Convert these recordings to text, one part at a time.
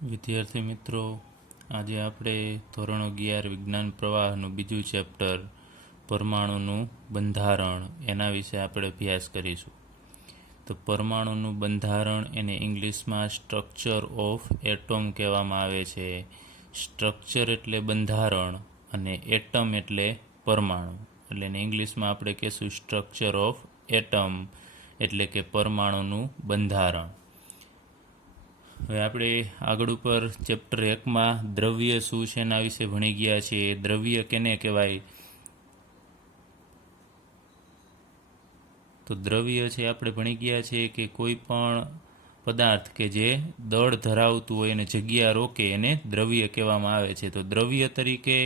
વિદ્યાર્થી મિત્રો, આજે આપણે ધોરણ 11 વિજ્ઞાન પ્રવાહનું બીજું ચેપ્ટર પરમાણુનું બંધારણ એના વિશે આપણે અભ્યાસ કરીશું. તો પરમાણુનું બંધારણ એને ઇંગ્લિશમાં સ્ટ્રક્ચર ઓફ એટમ કહેવામાં આવે છે. સ્ટ્રક્ચર એટલે બંધારણ અને એટમ એટલે પરમાણુ, એટલે એને ઇંગ્લિશમાં આપણે કહીશું સ્ટ્રક્ચર ઓફ એટમ, એટલે કે પરમાણુનું બંધારણ. હવે આપણે આગળ ઉપર ચેપ્ટર 1માં દ્રવ્ય શું છે એના વિશે ભણી ગયા છીએ. દ્રવ્ય કેને કહેવાય? તો દ્રવ્ય છે આપણે ભણી ગયા છીએ કે કોઈ પણ પદાર્થ કે જે દળ ધરાવતું હોય અને જગ્યા રોકે એને દ્રવ્ય કહેવામાં આવે છે. તો દ્રવ્ય તરીકે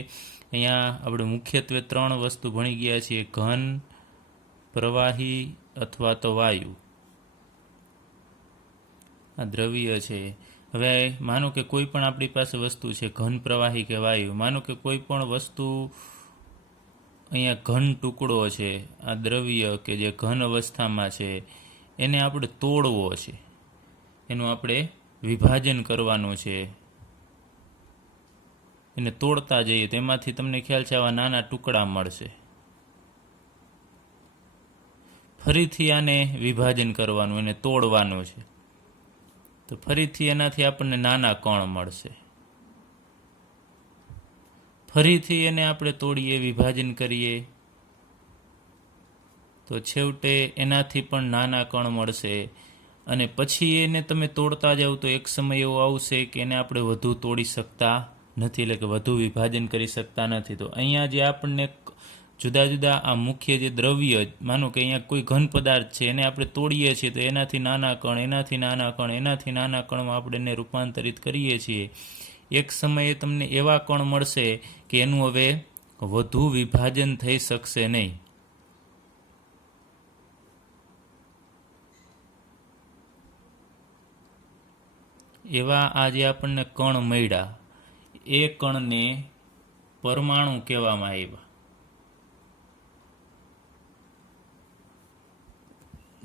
અહીંયા આપણે મુખ્યત્વે 3 વસ્તુ ભણી ગયા છીએ: ઘન, પ્રવાહી અથવા તો વાયુ. આ દ્રવ્ય છે. હવે માનો કે કોઈ પણ આપણી પાસે વસ્તુ છે, ઘન, પ્રવાહી કે વાયુ. માનો કે કોઈ પણ વસ્તુ અહીંયા ઘન ટુકડો છે, આ દ્રવ્ય કે જે ઘન અવસ્થામાં છે એને આપણે તોડવો છે, એનું આપણે વિભાજન કરવાનું છે. એને તોડતા જઈએ તો એમાંથી તમને ખ્યાલ છે આવા નાના ટુકડા મળશે. ફરીથી આને વિભાજન કરવાનું, એને તોડવાનું છે, તો ફરીથી એનાથી આપણને નાના કણ મળશે. ફરીથી એને આપણે તોડીએ, વિભાજન કરીએ તો છેવટે એનાથી પણ નાના કણ મળશે. અને પછી એને તમે તોડતા જાઓ તો એક સમય એવો આવશે કે એને આપણે વધુ તોડી શકતા નથી, એટલે કે વધુ વિભાજન કરી શકતા નથી. તો અહીંયા જે આપણને જુદા જુદા આ મુખ્ય જે દ્રવ્ય, માનો કે અહીંયા કોઈ ઘન પદાર્થ છે, એને આપણે તોડીએ છીએ તો એનાથી નાના કણ, એનાથી નાના કણ, એનાથી નાના કણમાં આપણે એને રૂપાંતરિત કરીએ છીએ. એક સમયે તમને એવા કણ મળશે કે એનું હવે વધુ વિભાજન થઈ શકશે નહીં. એવા આજે આપણને કણ મળ્યા, એ કણને પરમાણુ કહેવામાં આવ્યા.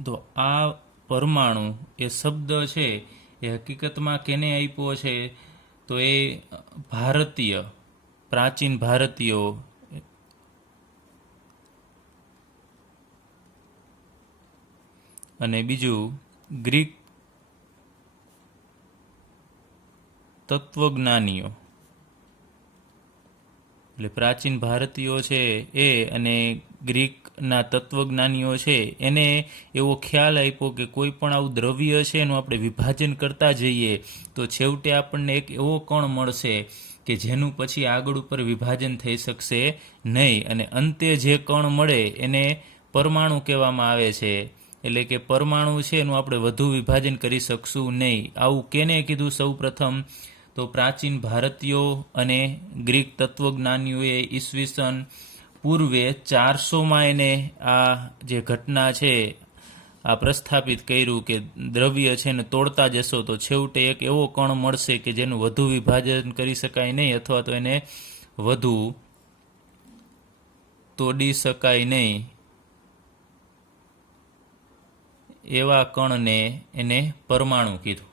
તો આ પરમાણુ એ શબ્દ છે એ હકીકતમાં કેને આપ્યો છે? તો એ ભારતીય, પ્રાચીન ભારતીયો અને બીજું ગ્રીક તત્વજ્ઞાનીઓ, એટલે પ્રાચીન ભારતીયો છે એ અને ગ્રીકના તત્વજ્ઞાનીઓ છે એને એવો ખ્યાલ આપ્યો કે કોઈ પણ આવું દ્રવ્ય છે એનું આપણે વિભાજન કરતા જઈએ તો છેવટે આપણને એક એવો કણ મળશે કે જેનું પછી આગળ ઉપર વિભાજન થઈ શકશે નહીં, અને અંતે જે કણ મળે એને પરમાણુ કહેવામાં આવે છે. એટલે કે પરમાણુ છે એનું આપણે વધુ વિભાજન કરી શકશું નહીં. આવું કેને કીધું સૌ પ્રથમ? તો પ્રાચીન ભારતીયો અને ગ્રીક તત્વજ્ઞાનીઓએ ઈસવીસન પૂર્વે 400માં એને આ જે ઘટના છે આ પ્રસ્થાપિત કર્યું કે દ્રવ્ય છે ને તોડતા જશો તો છેવટે એક એવો કણ મળશે કે જેનું વધુ વિભાજન કરી શકાય નહીં, અથવા તો એને વધુ તોડી શકાય નહીં. એવા કણને એને પરમાણુ કીધું.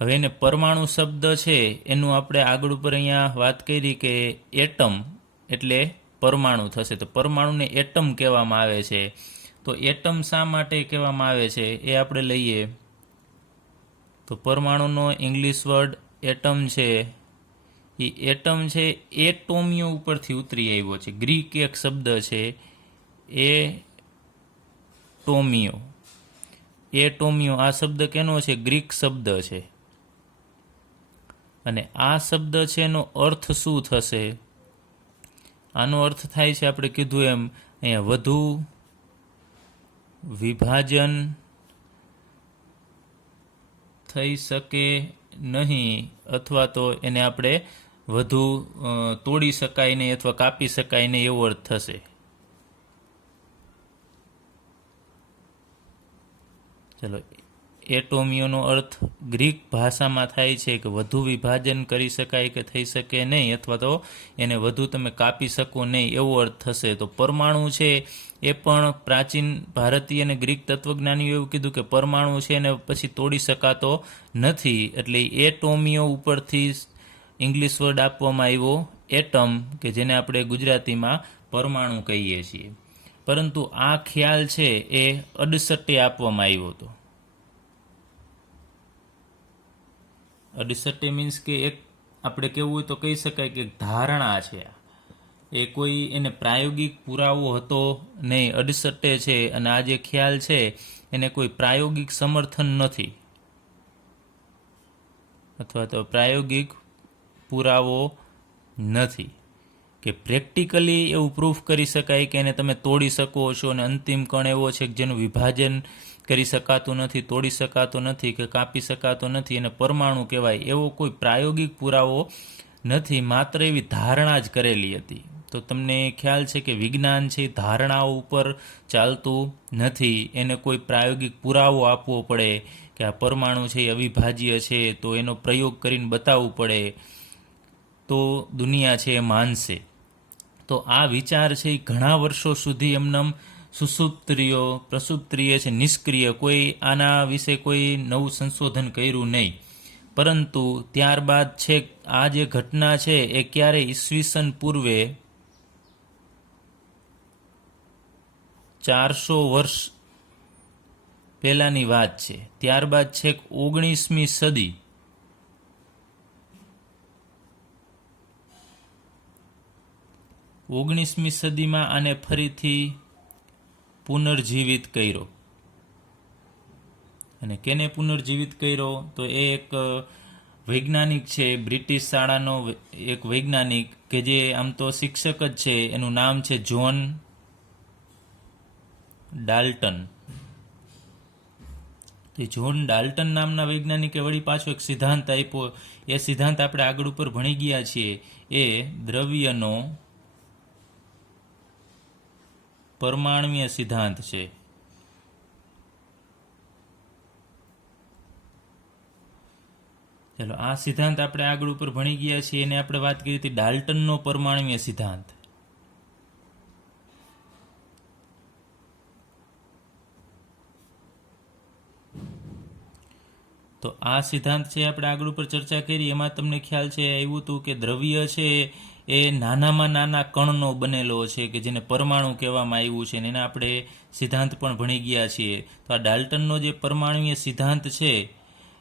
હવે એને પરમાણુ શબ્દ છે એનું આપણે આગળ ઉપર અહીંયા વાત કરી કે એટમ એટલે પરમાણુ થશે. તો પરમાણુને એટમ કહેવામાં આવે છે. તો એટમ શા માટે કહેવામાં આવે છે એ આપણે લઈએ. તો પરમાણુનો ઇંગ્લિશ વર્ડ એટમ છે, એ એટમ છે એટોમિયો ઉપરથી ઉતરી આવ્યો છે. ગ્રીક એક શબ્દ છે એટોમિયો. એટોમિયો આ શબ્દ કેનો છે? ગ્રીક શબ્દ છે. અને આ શબ્દ છે એનો અર્થ શું થશે? આનો અર્થ થાય છે આપણે કીધું એમ અહીંયા વધુ વિભાજન થઈ શકે નહીં, અથવા તો એને આપણે વધુ તોડી શકાય નહીં અથવા કાપી શકાય નહીં, એવો અર્થ થશે. ચલો, એટોમિયોનો અર્થ ગ્રીક ભાષામાં થાય છે કે વધુ વિભાજન કરી શકાય કે થઈ શકે નહીં, અથવા તો એને વધુ તમે કાપી શકો નહીં, એવો અર્થ થશે. તો પરમાણુ છે એ પણ પ્રાચીન ભારતીય અને ગ્રીક તત્વજ્ઞાનીઓ એવું કીધું કે પરમાણુ છે એને પછી તોડી શકાતો નથી, એટલે એટોમિયો ઉપરથી ઇંગ્લિશ વર્ડ આપવામાં આવ્યો એટમ, કે જેને આપણે ગુજરાતીમાં પરમાણુ કહીએ છીએ. પરંતુ આ ખ્યાલ છે એ અડસટ્ટે આપવામાં આવ્યો હતો. અડસટ્ટે મીન્સ કે એક આપણે કેવું હોય તો કહી શકાય કે ધારણા છે, એ કોઈ એને પ્રાયોગિક પુરાવો હતો નહીં. અડસટ્ટે છે અને આ જે ખ્યાલ છે એને કોઈ પ્રાયોગિક સમર્થન નથી, અથવા તો પ્રાયોગિક પુરાવો નથી કે પ્રેક્ટિકલી એવું પ્રૂફ કરી શકાય કે એને તમે તોડી શકો છો, અને અંતિમ કણ એવો છે કે જેનું વિભાજન કરી શકાતું નથી, તોડી શકાતો નથી કે કાપી શકાતો નથી, એને પરમાણુ કહેવાય. એવો કોઈ પ્રાયોગિક પુરાવો નથી, માત્ર એવી ધારણા જ કરેલી હતી. તો તમને ખ્યાલ છે કે વિજ્ઞાન છે ધારણાઓ ઉપર ચાલતું નથી, એને કોઈ પ્રાયોગિક પુરાવો આપવો પડે કે આ પરમાણુ છે એ અવિભાજ્ય છે, તો એનો પ્રયોગ કરીને બતાવવું પડે તો દુનિયા છે એ માનશે. તો આ વિચાર છે એ ઘણા વર્ષો સુધી એમનેમ સુસુપ્ત રહ્યો, પ્રસુપ્ત રહીએ છે, નિષ્ક્રિય. કોઈ આના વિશે કોઈ નવું સંશોધન કર્યું નહીં. પરંતુ ત્યારબાદ છે આ જે ઘટના છે એ ક્યારે ઈસવીસન પૂર્વે 400 વર્ષ પહેલાની વાત છે. ત્યારબાદ છેક 19મી સદી, સદીમાં આને ફરીથી પુનર્જીવિત કર્યો. અને કેને પુનર્જીવિત કર્યો? તો એ એક વૈજ્ઞાનિક છે, બ્રિટિશ શાળાનો એક વૈજ્ઞાનિક કે જે આમ તો શિક્ષક જ છે, એનું નામ છે જ્હોન ડાલ્ટન. તો જ્હોન ડાલ્ટન નામના વૈજ્ઞાનિકે વળી પાછો એક સિદ્ધાંત આપ્યો. એ સિદ્ધાંત આપણે આગળ ઉપર ભણી ગયા છીએ. એ દ્રવ્યનો પરમાણ્વીય સિદ્ધાંત છે. ચાલો, આ સિદ્ધાંત આપણે આગળ ઉપર ભણી ગયા છીએ. એને આપણે વાત કરી હતી ડાલ્ટનનો પરમાણ્વીય સિદ્ધાંત. તો આ સિદ્ધાંત છે આપણે આગળ ઉપર ચર્ચા કરી. એમાં તમને ખ્યાલ છે આવ્યું હતું કે દ્રવ્ય છે એ નાનામાં નાના કણનો બનેલો છે કે જેને પરમાણુ કહેવામાં આવ્યું છે, અને એના આપણે સિદ્ધાંત પણ ભણી ગયા છીએ. તો આ ડાલ્ટનનો જે પરમાણુય સિદ્ધાંત છે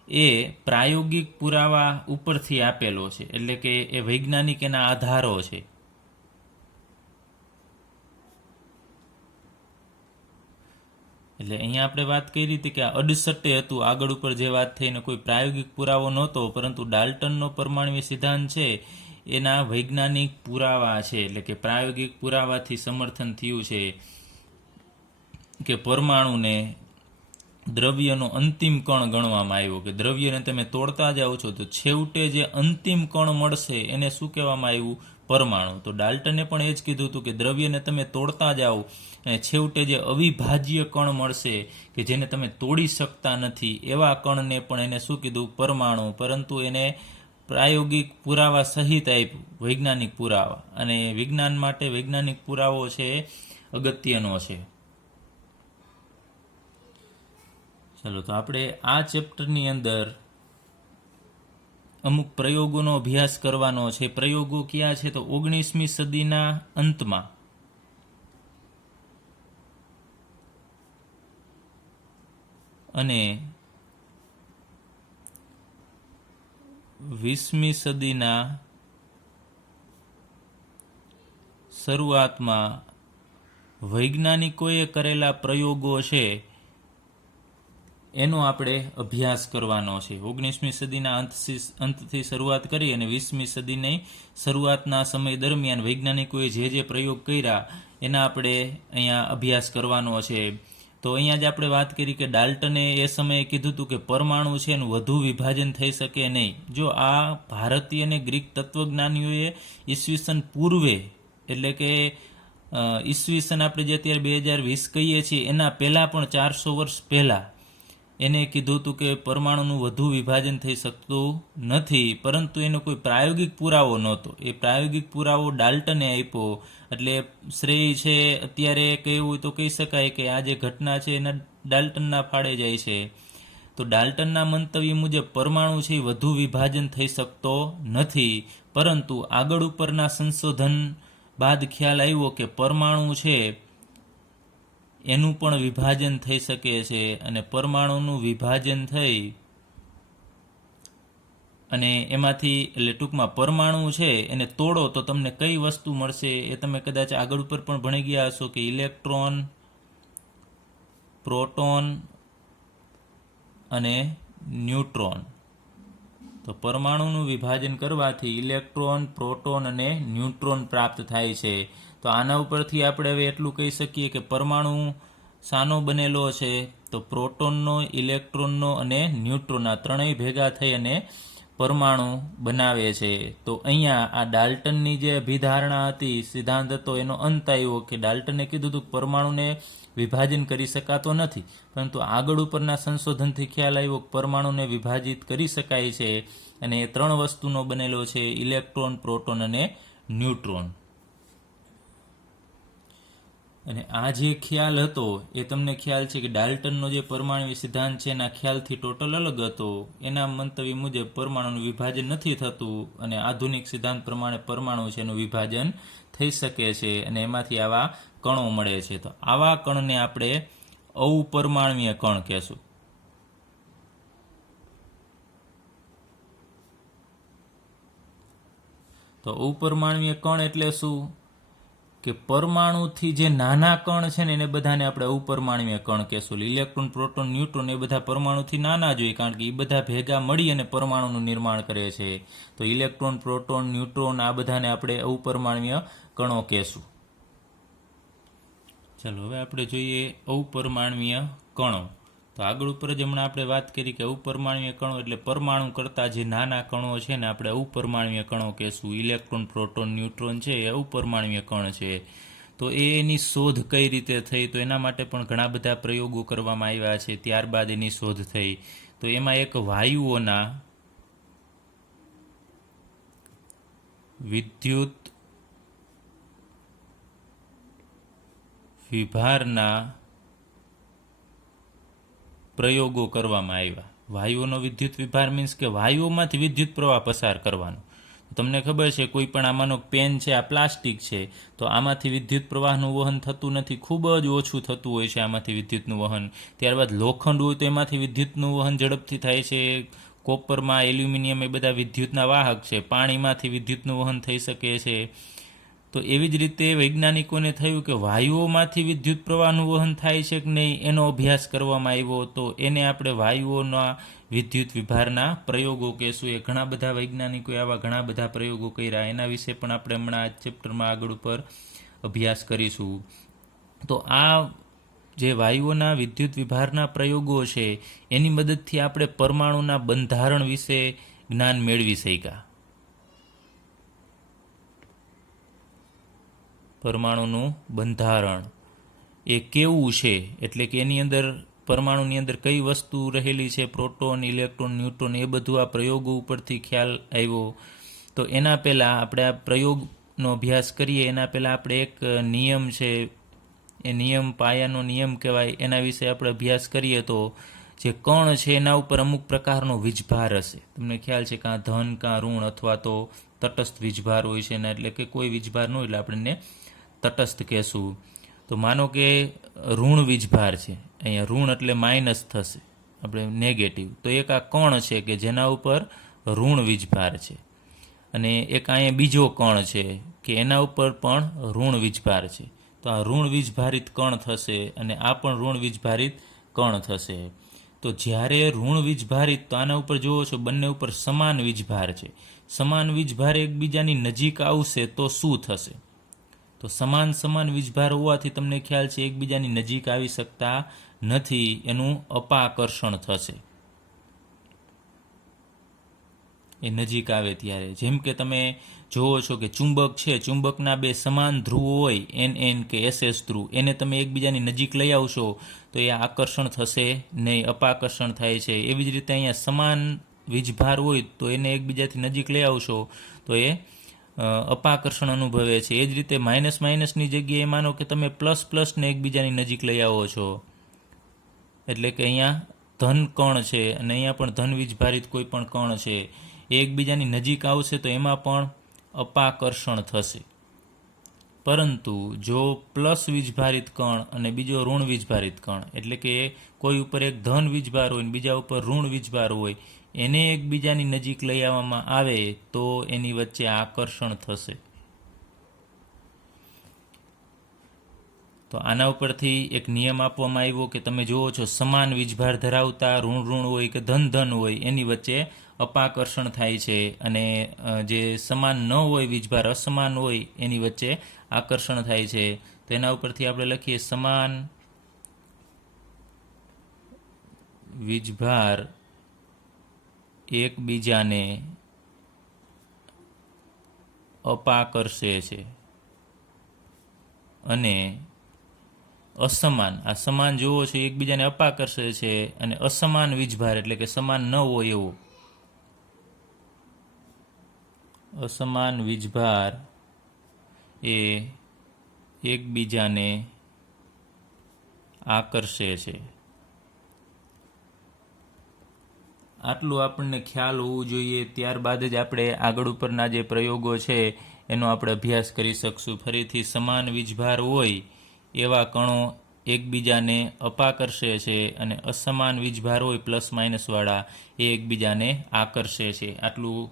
એ પ્રાયોગિક પુરાવા ઉપરથી આપેલો છે, એટલે કે એ વૈજ્ઞાનિક એના આધારો છે. એટલે અહીંયા આપણે વાત કરી હતી કે આ અડસટ્ટે હતું, આગળ ઉપર જે વાત થઈને કોઈ પ્રાયોગિક પુરાવો નહોતો, પરંતુ ડાલ્ટનનો પરમાણુય સિદ્ધાંત છે એના વૈજ્ઞાનિક પુરાવા છે, એટલે કે પ્રાયોગિક પુરાવાથી સમર્થન થયું છે કે પરમાણુને દ્રવ્યનો અંતિમ કણ ગણવામાં આવ્યો, કે દ્રવ્યને તમે તોડતા જાઓ છો તો છેવટે જે અંતિમ કણ મળશે એને શું કહેવામાં આવ્યું? પરમાણુ. તો ડાલ્ટને પણ એ જ કીધું હતું કે દ્રવ્યને તમે તોડતા જાઓ અને છેવટે જે અવિભાજ્ય કણ મળશે કે જેને તમે તોડી શકતા નથી, એવા કણને પણ એને શું કીધું? પરમાણુ. પરંતુ એને પ્રાયોગિક પુરાવા સહિત આપ્યું, વૈજ્ઞાનિક પુરાવા. અને વિજ્ઞાન માટે વૈજ્ઞાનિક પુરાવો છે અગત્યનો છે. ચલો, તો આપણે આ ચેપ્ટરની અંદર અમુક પ્રયોગોનો અભ્યાસ કરવાનો છે. પ્રયોગો ક્યાં છે? તો 19મી સદીના અંતમાં અને 20મી સદીના શરૂઆતમાં વૈજ્ઞાનિકોએ કરેલા પ્રયોગો છે એનો આપણે અભ્યાસ કરવાનો છે. 19મી સદીના અંતથી શરૂઆત કરી અને 20મી સદીની શરૂઆતના સમય દરમિયાન વૈજ્ઞાનિકોએ જે પ્રયોગ કર્યા એના આપણે અહીંયા અભ્યાસ કરવાનો છે. તો અહીંયા જ આપણે વાત કરી કે ડાલ્ટને એ સમયે કીધું હતું કે પરમાણુ છે એનું વધુ વિભાજન થઈ શકે નહીં. જો આ ભારતીય અને ગ્રીક તત્વજ્ઞાનીઓએ ઈસવીસન પૂર્વે, એટલે કે ઈસવીસન આપણે જે અત્યારે 2020 કહીએ છીએ એના પહેલાં પણ 400 વર્ષ પહેલાં એને કીધું હતું કે પરમાણુનું વધુ વિભાજન થઈ શકતું નથી, પરંતુ એનો કોઈ પ્રાયોગિક પુરાવો નહોતો. એ પ્રાયોગિક પુરાવો ડાલ્ટને આપ્યો. એટલે શ્રેય છે અત્યારે કહેવું હોય તો કહી શકાય કે આ જે ઘટના છે એના ડાલ્ટનના ફાળે જાય છે. તો ડાલ્ટનના મંતવ્ય મુજબ પરમાણુ છે એ વધુ વિભાજન થઈ શકતો નથી, પરંતુ આગળ ઉપરના સંશોધન બાદ ખ્યાલ આવ્યો કે પરમાણુ છે એનું પણ વિભાજન થઈ શકે છે, અને પરમાણુનું વિભાજન થઈ અને એમાંથી એટલે ટૂંકમાં પરમાણુ છે એને તોડો તો તમને કઈ વસ્તુ મળશે એ તમે કદાચ આગળ ઉપર પણ ભણી ગયા હશો કે ઇલેક્ટ્રોન, પ્રોટોન અને ન્યુટ્રોન. તો પરમાણુનું વિભાજન કરવાથી ઇલેક્ટ્રોન, પ્રોટોન અને ન્યુટ્રોન પ્રાપ્ત થાય છે. તો આના ઉપરથી આપણે હવે એટલું કહી શકીએ કે પરમાણુ શાનો બનેલો છે? તો પ્રોટોનનો, ઇલેક્ટ્રોનનો અને ન્યુટ્રોનના ત્રણેય ભેગા થઈ અને પરમાણુ બનાવે છે. તો અહીંયા આ ડાલ્ટનની જે અભિધારણા હતી, સિદ્ધાંત હતો, એનો અંત આવ્યો કે ડાલ્ટને કીધું હતું પરમાણુને વિભાજન કરી શકાતો નથી, પરંતુ આગળ ઉપરના સંશોધનથી ખ્યાલ આવ્યો કે પરમાણુને વિભાજિત કરી શકાય છે, અને એ ત્રણ વસ્તુનો બનેલો છે: ઇલેક્ટ્રોન, પ્રોટોન અને ન્યુટ્રોન. અને આ જે ખ્યાલ હતો એ તમને ખ્યાલ છે કે ડાલ્ટનનો જે પરમાણુ સિદ્ધાંત છે એના ખ્યાલથી ટોટલ અલગ હતો. એના મંતવ્ય મુજબ પરમાણુનું વિભાજન નથી થતું, અને આધુનિક સિદ્ધાંત પ્રમાણે પરમાણુ છે એનું વિભાજન થઈ શકે છે, અને એમાંથી આવા કણો મળે છે. તો આવા કણને આપણે અવપરમાણ્વીય કણ કહેશું. તો અવપરમાણ્વીય કણ એટલે શું? કે પરમાણુથી જે નાના કણ છે ને એને બધાને આપણે અવપરમાણ્વીય કણ કહેશું. ઇલેક્ટ્રોન, પ્રોટોન, ન્યુટ્રોન એ બધા પરમાણુથી નાના જ હોય, કારણ કે એ બધા ભેગા મળી અને પરમાણુનું નિર્માણ કરે છે. તો ઇલેક્ટ્રોન, પ્રોટોન, ન્યુટ્રોન આ બધાને આપણે અવપરમાણ્વીય કણો કહેશું. ચાલો હવે આપણે જોઈએ અવપરમાણ્વીય કણો. તો આગળ ઉપર જ હમણાં આપણે વાત કરી કે અવપરમાણ્વીય કણો એટલે પરમાણુ કરતાં જે નાના કણો છે ને આપણે અવપરમાણ્વીય કણો કહેશું. ઇલેક્ટ્રોન, પ્રોટોન, ન્યુટ્રોન છે એ અવપરમાણ્વીય કણ છે. તો એની શોધ કઈ રીતે થઈ? તો એના માટે પણ ઘણા બધા પ્રયોગો કરવામાં આવ્યા છે, ત્યારબાદ એની શોધ થઈ. તો એમાં એક વાયુઓના વિદ્યુત વિભારના પ્રયોગો કરવામાં આવ્યા. વાયુઓનો વિદ્યુત વિભાર મીન્સ કે વાયુઓમાંથી વિદ્યુત પ્રવાહ પસાર કરવાનો. તમને ખબર છે કોઈ પણ આમાંનો પેન છે, આ પ્લાસ્ટિક છે, તો આમાંથી વિદ્યુત પ્રવાહનું વહન થતું નથી, ખૂબ જ ઓછું થતું હોય છે આમાંથી વિદ્યુતનું વહન. ત્યારબાદ લોખંડ હોય તો એમાંથી વિદ્યુતનું વહન ઝડપથી થાય છે. કોપરમાં, એલ્યુમિનિયમ એ બધા વિદ્યુતના વાહક છે. પાણીમાંથી વિદ્યુતનું વહન થઈ શકે છે. તો એવી જ રીતે વૈજ્ઞાનિકોને થયું કે વાયુઓમાંથી વિદ્યુત પ્રવાહનું વહન થાય છે કે નહીં એનો અભ્યાસ કરવામાં આવ્યો. તો એને આપણે વાયુઓના વિદ્યુત વિભારના પ્રયોગો કહેશું. એ ઘણા બધા વૈજ્ઞાનિકોએ આવા ઘણા બધા પ્રયોગો કર્યા. એના વિશે પણ આપણે હમણાં આ ચેપ્ટરમાં આગળ ઉપર અભ્યાસ કરીશું. તો આ જે વાયુઓના વિદ્યુત વિભારના પ્રયોગો છે એની મદદથી આપણે પરમાણુના બંધારણ વિશે જ્ઞાન મેળવી શક્યા. પરમાણુનું બંધારણ એ કેવું છે, એટલે કે એની અંદર પરમાણુની અંદર કઈ વસ્તુ રહેલી છે, પ્રોટોન, ઇલેક્ટ્રોન, ન્યુટ્રોન, એ બધું આ પ્રયોગો ઉપરથી ખ્યાલ આવ્યો. તો એના પહેલાં આપણે આ પ્રયોગનો અભ્યાસ કરીએ એના પહેલાં આપણે એક નિયમ છે, એ નિયમ પાયાનો નિયમ કહેવાય, એના વિશે આપણે અભ્યાસ કરીએ. તો જે કણ છે એના ઉપર અમુક પ્રકારનો વીજભાર હશે. તમને ખ્યાલ છે કાં ધન કાં ઋણ અથવા તો તટસ્થ વીજભાર હોય છે એના, એટલે કે કોઈ વીજભાર ન હોય એટલે આપણને તટસ્થ કહેશું. તો માનો કે ઋણ વીજભાર છે, અહીંયા ઋણ એટલે માઇનસ થશે, આપણે નેગેટિવ. તો એક આ કણ છે કે જેના ઉપર ઋણ વીજભાર છે, અને એક અહીંયા બીજો કણ છે કે એના ઉપર પણ ઋણ વીજભાર છે. તો આ ઋણ વીજભારિત કણ થશે અને આ પણ ઋણ વીજભારિત કણ થશે. તો જ્યારે ઋણ વીજભારિત, તો આના ઉપર જુઓ છો બંને ઉપર સમાન વીજભાર છે. સમાન વીજભાર એકબીજાની નજીક આવશે તો શું થશે? તો સમાન વીજભાર હોવાથી તમને ખ્યાલ છે એકબીજાની નજીક આવી શકતા નથી, એનું અપાકર્ષણ થશે. એ નજીક આવે ત્યારે. જેમ કે તમે જોવો છો કે ચુંબક છે, ચુંબકના બે સમાન ધ્રુવો હોય એન કે એસ ધ્રુવ, એને તમે એકબીજાની નજીક લઈ આવશો તો એ આકર્ષણ થશે નહીં, અપાકર્ષણ થાય છે. એવી જ રીતે અહીંયા સમાન વીજભાર હોય તો એને એકબીજાથી નજીક લઈ આવશો તો એ અપાકર્ષણ અનુભવે છે. એ જ રીતે માઇનસ માઇનસની જગ્યાએ માનો કે તમે પ્લસ પ્લસને એકબીજાની નજીક લઈ આવો છો, એટલે કે અહીંયા ધન કણ છે અને અહીંયા પણ ધન વીજભારિત કોઈ પણ કણ છે, એ એકબીજાની નજીક આવશે તો એમાં પણ અપાકર્ષણ થશે. પરંતુ જો પ્લસ વીજભારિત કણ અને બીજો ઋણ વીજભારિત કણ, એટલે કે કોઈ ઉપર એક ધન વીજભાર હોય અને બીજા ઉપર ઋણ વીજભાર હોય, એને એકબીજાની નજીક લઈ આવવામાં આવે તો એની વચ્ચે આકર્ષણ થશે. તો આના ઉપરથી એક નિયમ આપવામાં આવ્યો કે તમે જુઓ છો સમાન વીજભાર ધરાવતા ઋણ ઋણ હોય કે ધન ધન હોય એની વચ્ચે અપાકર્ષણ થાય છે, અને જે સમાન ન હોય વીજભાર અસમાન હોય એની વચ્ચે આકર્ષણ થાય છે. તો એના ઉપરથી આપણે લખીએ સમાન વીજભાર એકબીજાને અપાકર્ષે છે અને અસમાન, આ સમાન જોવો છો એકબીજાને અપાકર્ષે છે, અને અસમાન વીજભાર એટલે કે સમાન ન હોય એવો અસમાન વીજભાર એ એકબીજાને આકર્ષે છે. આટલું આપણને ખ્યાલ હોવું જોઈએ, ત્યારબાદ જ આપણે આગળ ઉપરના જે પ્રયોગો છે એનો આપણે અભ્યાસ કરી શકશું. ફરીથી સમાન વીજભાર હોય એવા કણો એકબીજાને અપાકર્ષે છે અને અસમાન વીજભાર હોય પ્લસ માઇનસવાળા એ એકબીજાને આકર્ષે છે. આટલું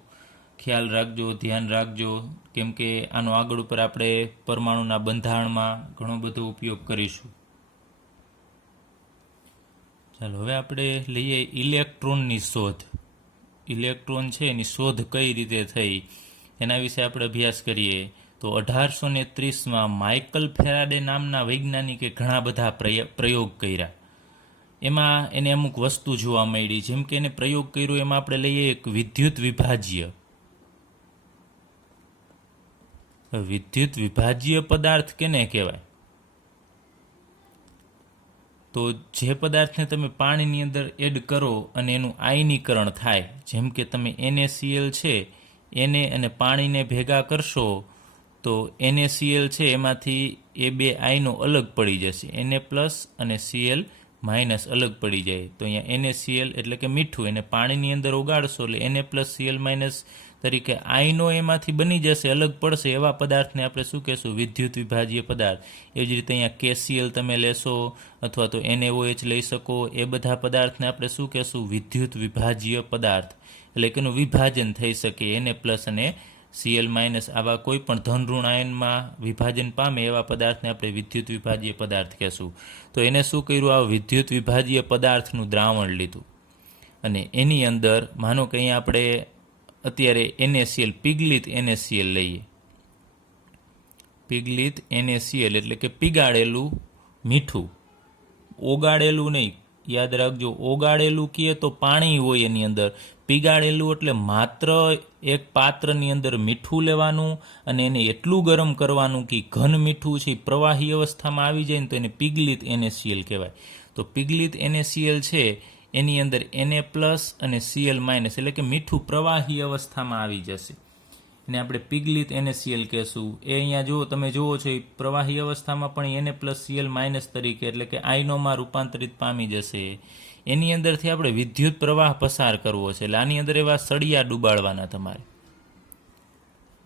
ખ્યાલ રાખજો, ધ્યાન રાખજો, કેમ કે આનો આગળ ઉપર આપણે પરમાણુના બંધારણમાં ઘણો બધો ઉપયોગ કરીશું. ચાલો હવે આપણે લઈએ ઇલેક્ટ્રોનની શોધ. ઇલેક્ટ્રોન છે એની શોધ કઈ રીતે થઈ એના વિશે આપણે અભ્યાસ કરીએ. તો 1830માં માઇકલ ફેરાડે નામના વૈજ્ઞાનિકે ઘણા બધા પ્રયોગ કર્યા. એમાં એને અમુક વસ્તુ જોવા મળી. જેમ કે એને પ્રયોગ કર્યો એમાં આપણે લઈએ એક વિદ્યુત વિભાજ્ય. વિદ્યુત વિભાજ્ય પદાર્થ કેને કહેવાય? તો જે પદાર્થને તમે પાણીની અંદર એડ કરો અને એનું આયનીકરણ થાય, જેમ કે તમે NaCl છે એને અને પાણીને ભેગા કરશો તો NaCl છે એમાંથી એ બે આયનો અલગ પડી જશે, Na+ અને Cl- અલગ પડી જાય. તો અહીંયા NaCl એટલે કે મીઠું, એને પાણીની અંદર ઓગાળશો એટલે Na+ Cl- તરીકે આયનો એમાંથી બની જશે, અલગ પડશે. એવા પદાર્થને આપણે શું કહેશું? વિદ્યુત વિભાજ્ય પદાર્થ. એ જ રીતે અહીંયા KCl તમે લેશો અથવા તો NaOH લઈ શકો, એ બધા પદાર્થને આપણે શું કહેશું? વિદ્યુત વિભાજ્ય પદાર્થ. એટલે કે એનું વિભાજન થઈ શકે, Na+ અને Cl- આવા કોઈ પણ ધન ઋણ આયનમાં વિભાજન પામે એવા પદાર્થને આપણે વિદ્યુત વિભાજ્ય પદાર્થ કહેશું. તો એને શું કર્યું? આ વિદ્યુત વિભાજ્ય પદાર્થનું દ્રાવણ લીધું અને એની અંદર માનો કે અહીંયા આપણે અત્યારે NaCl, પીગલિત NaCl લઈએ. પીગલિત NaCl એટલે કે પીગાળેલું મીઠું, ઓગાળેલું નહીં. યાદ રાખજો, ઓગાળેલું કહીએ તો પાણી હોય એની અંદર, પીગાળેલું એટલે માત્ર એક પાત્રની અંદર મીઠું લેવાનું અને એને એટલું ગરમ કરવાનું કે ઘન મીઠું છે પ્રવાહી અવસ્થામાં આવી જાય ને તો એને પીગલિત NaCl કહેવાય. તો પીગલિત NaCl છે એની અંદર Na+ અને Cl- એટલે કે મીઠું પ્રવાહી અવસ્થામાં આવી જશે, એને આપણે પીગલિત NaCl કહેશું. એ અહીંયા જો તમે જુઓ છો એ પ્રવાહી અવસ્થામાં પણ Na+ Cl- તરીકે એટલે કે આયનોમાં રૂપાંતરિત પામી જશે. એની અંદરથી આપણે વિદ્યુત પ્રવાહ પસાર કરવો છે, એટલે આની અંદર એવા સળિયા ડૂબાડવાના તમારે.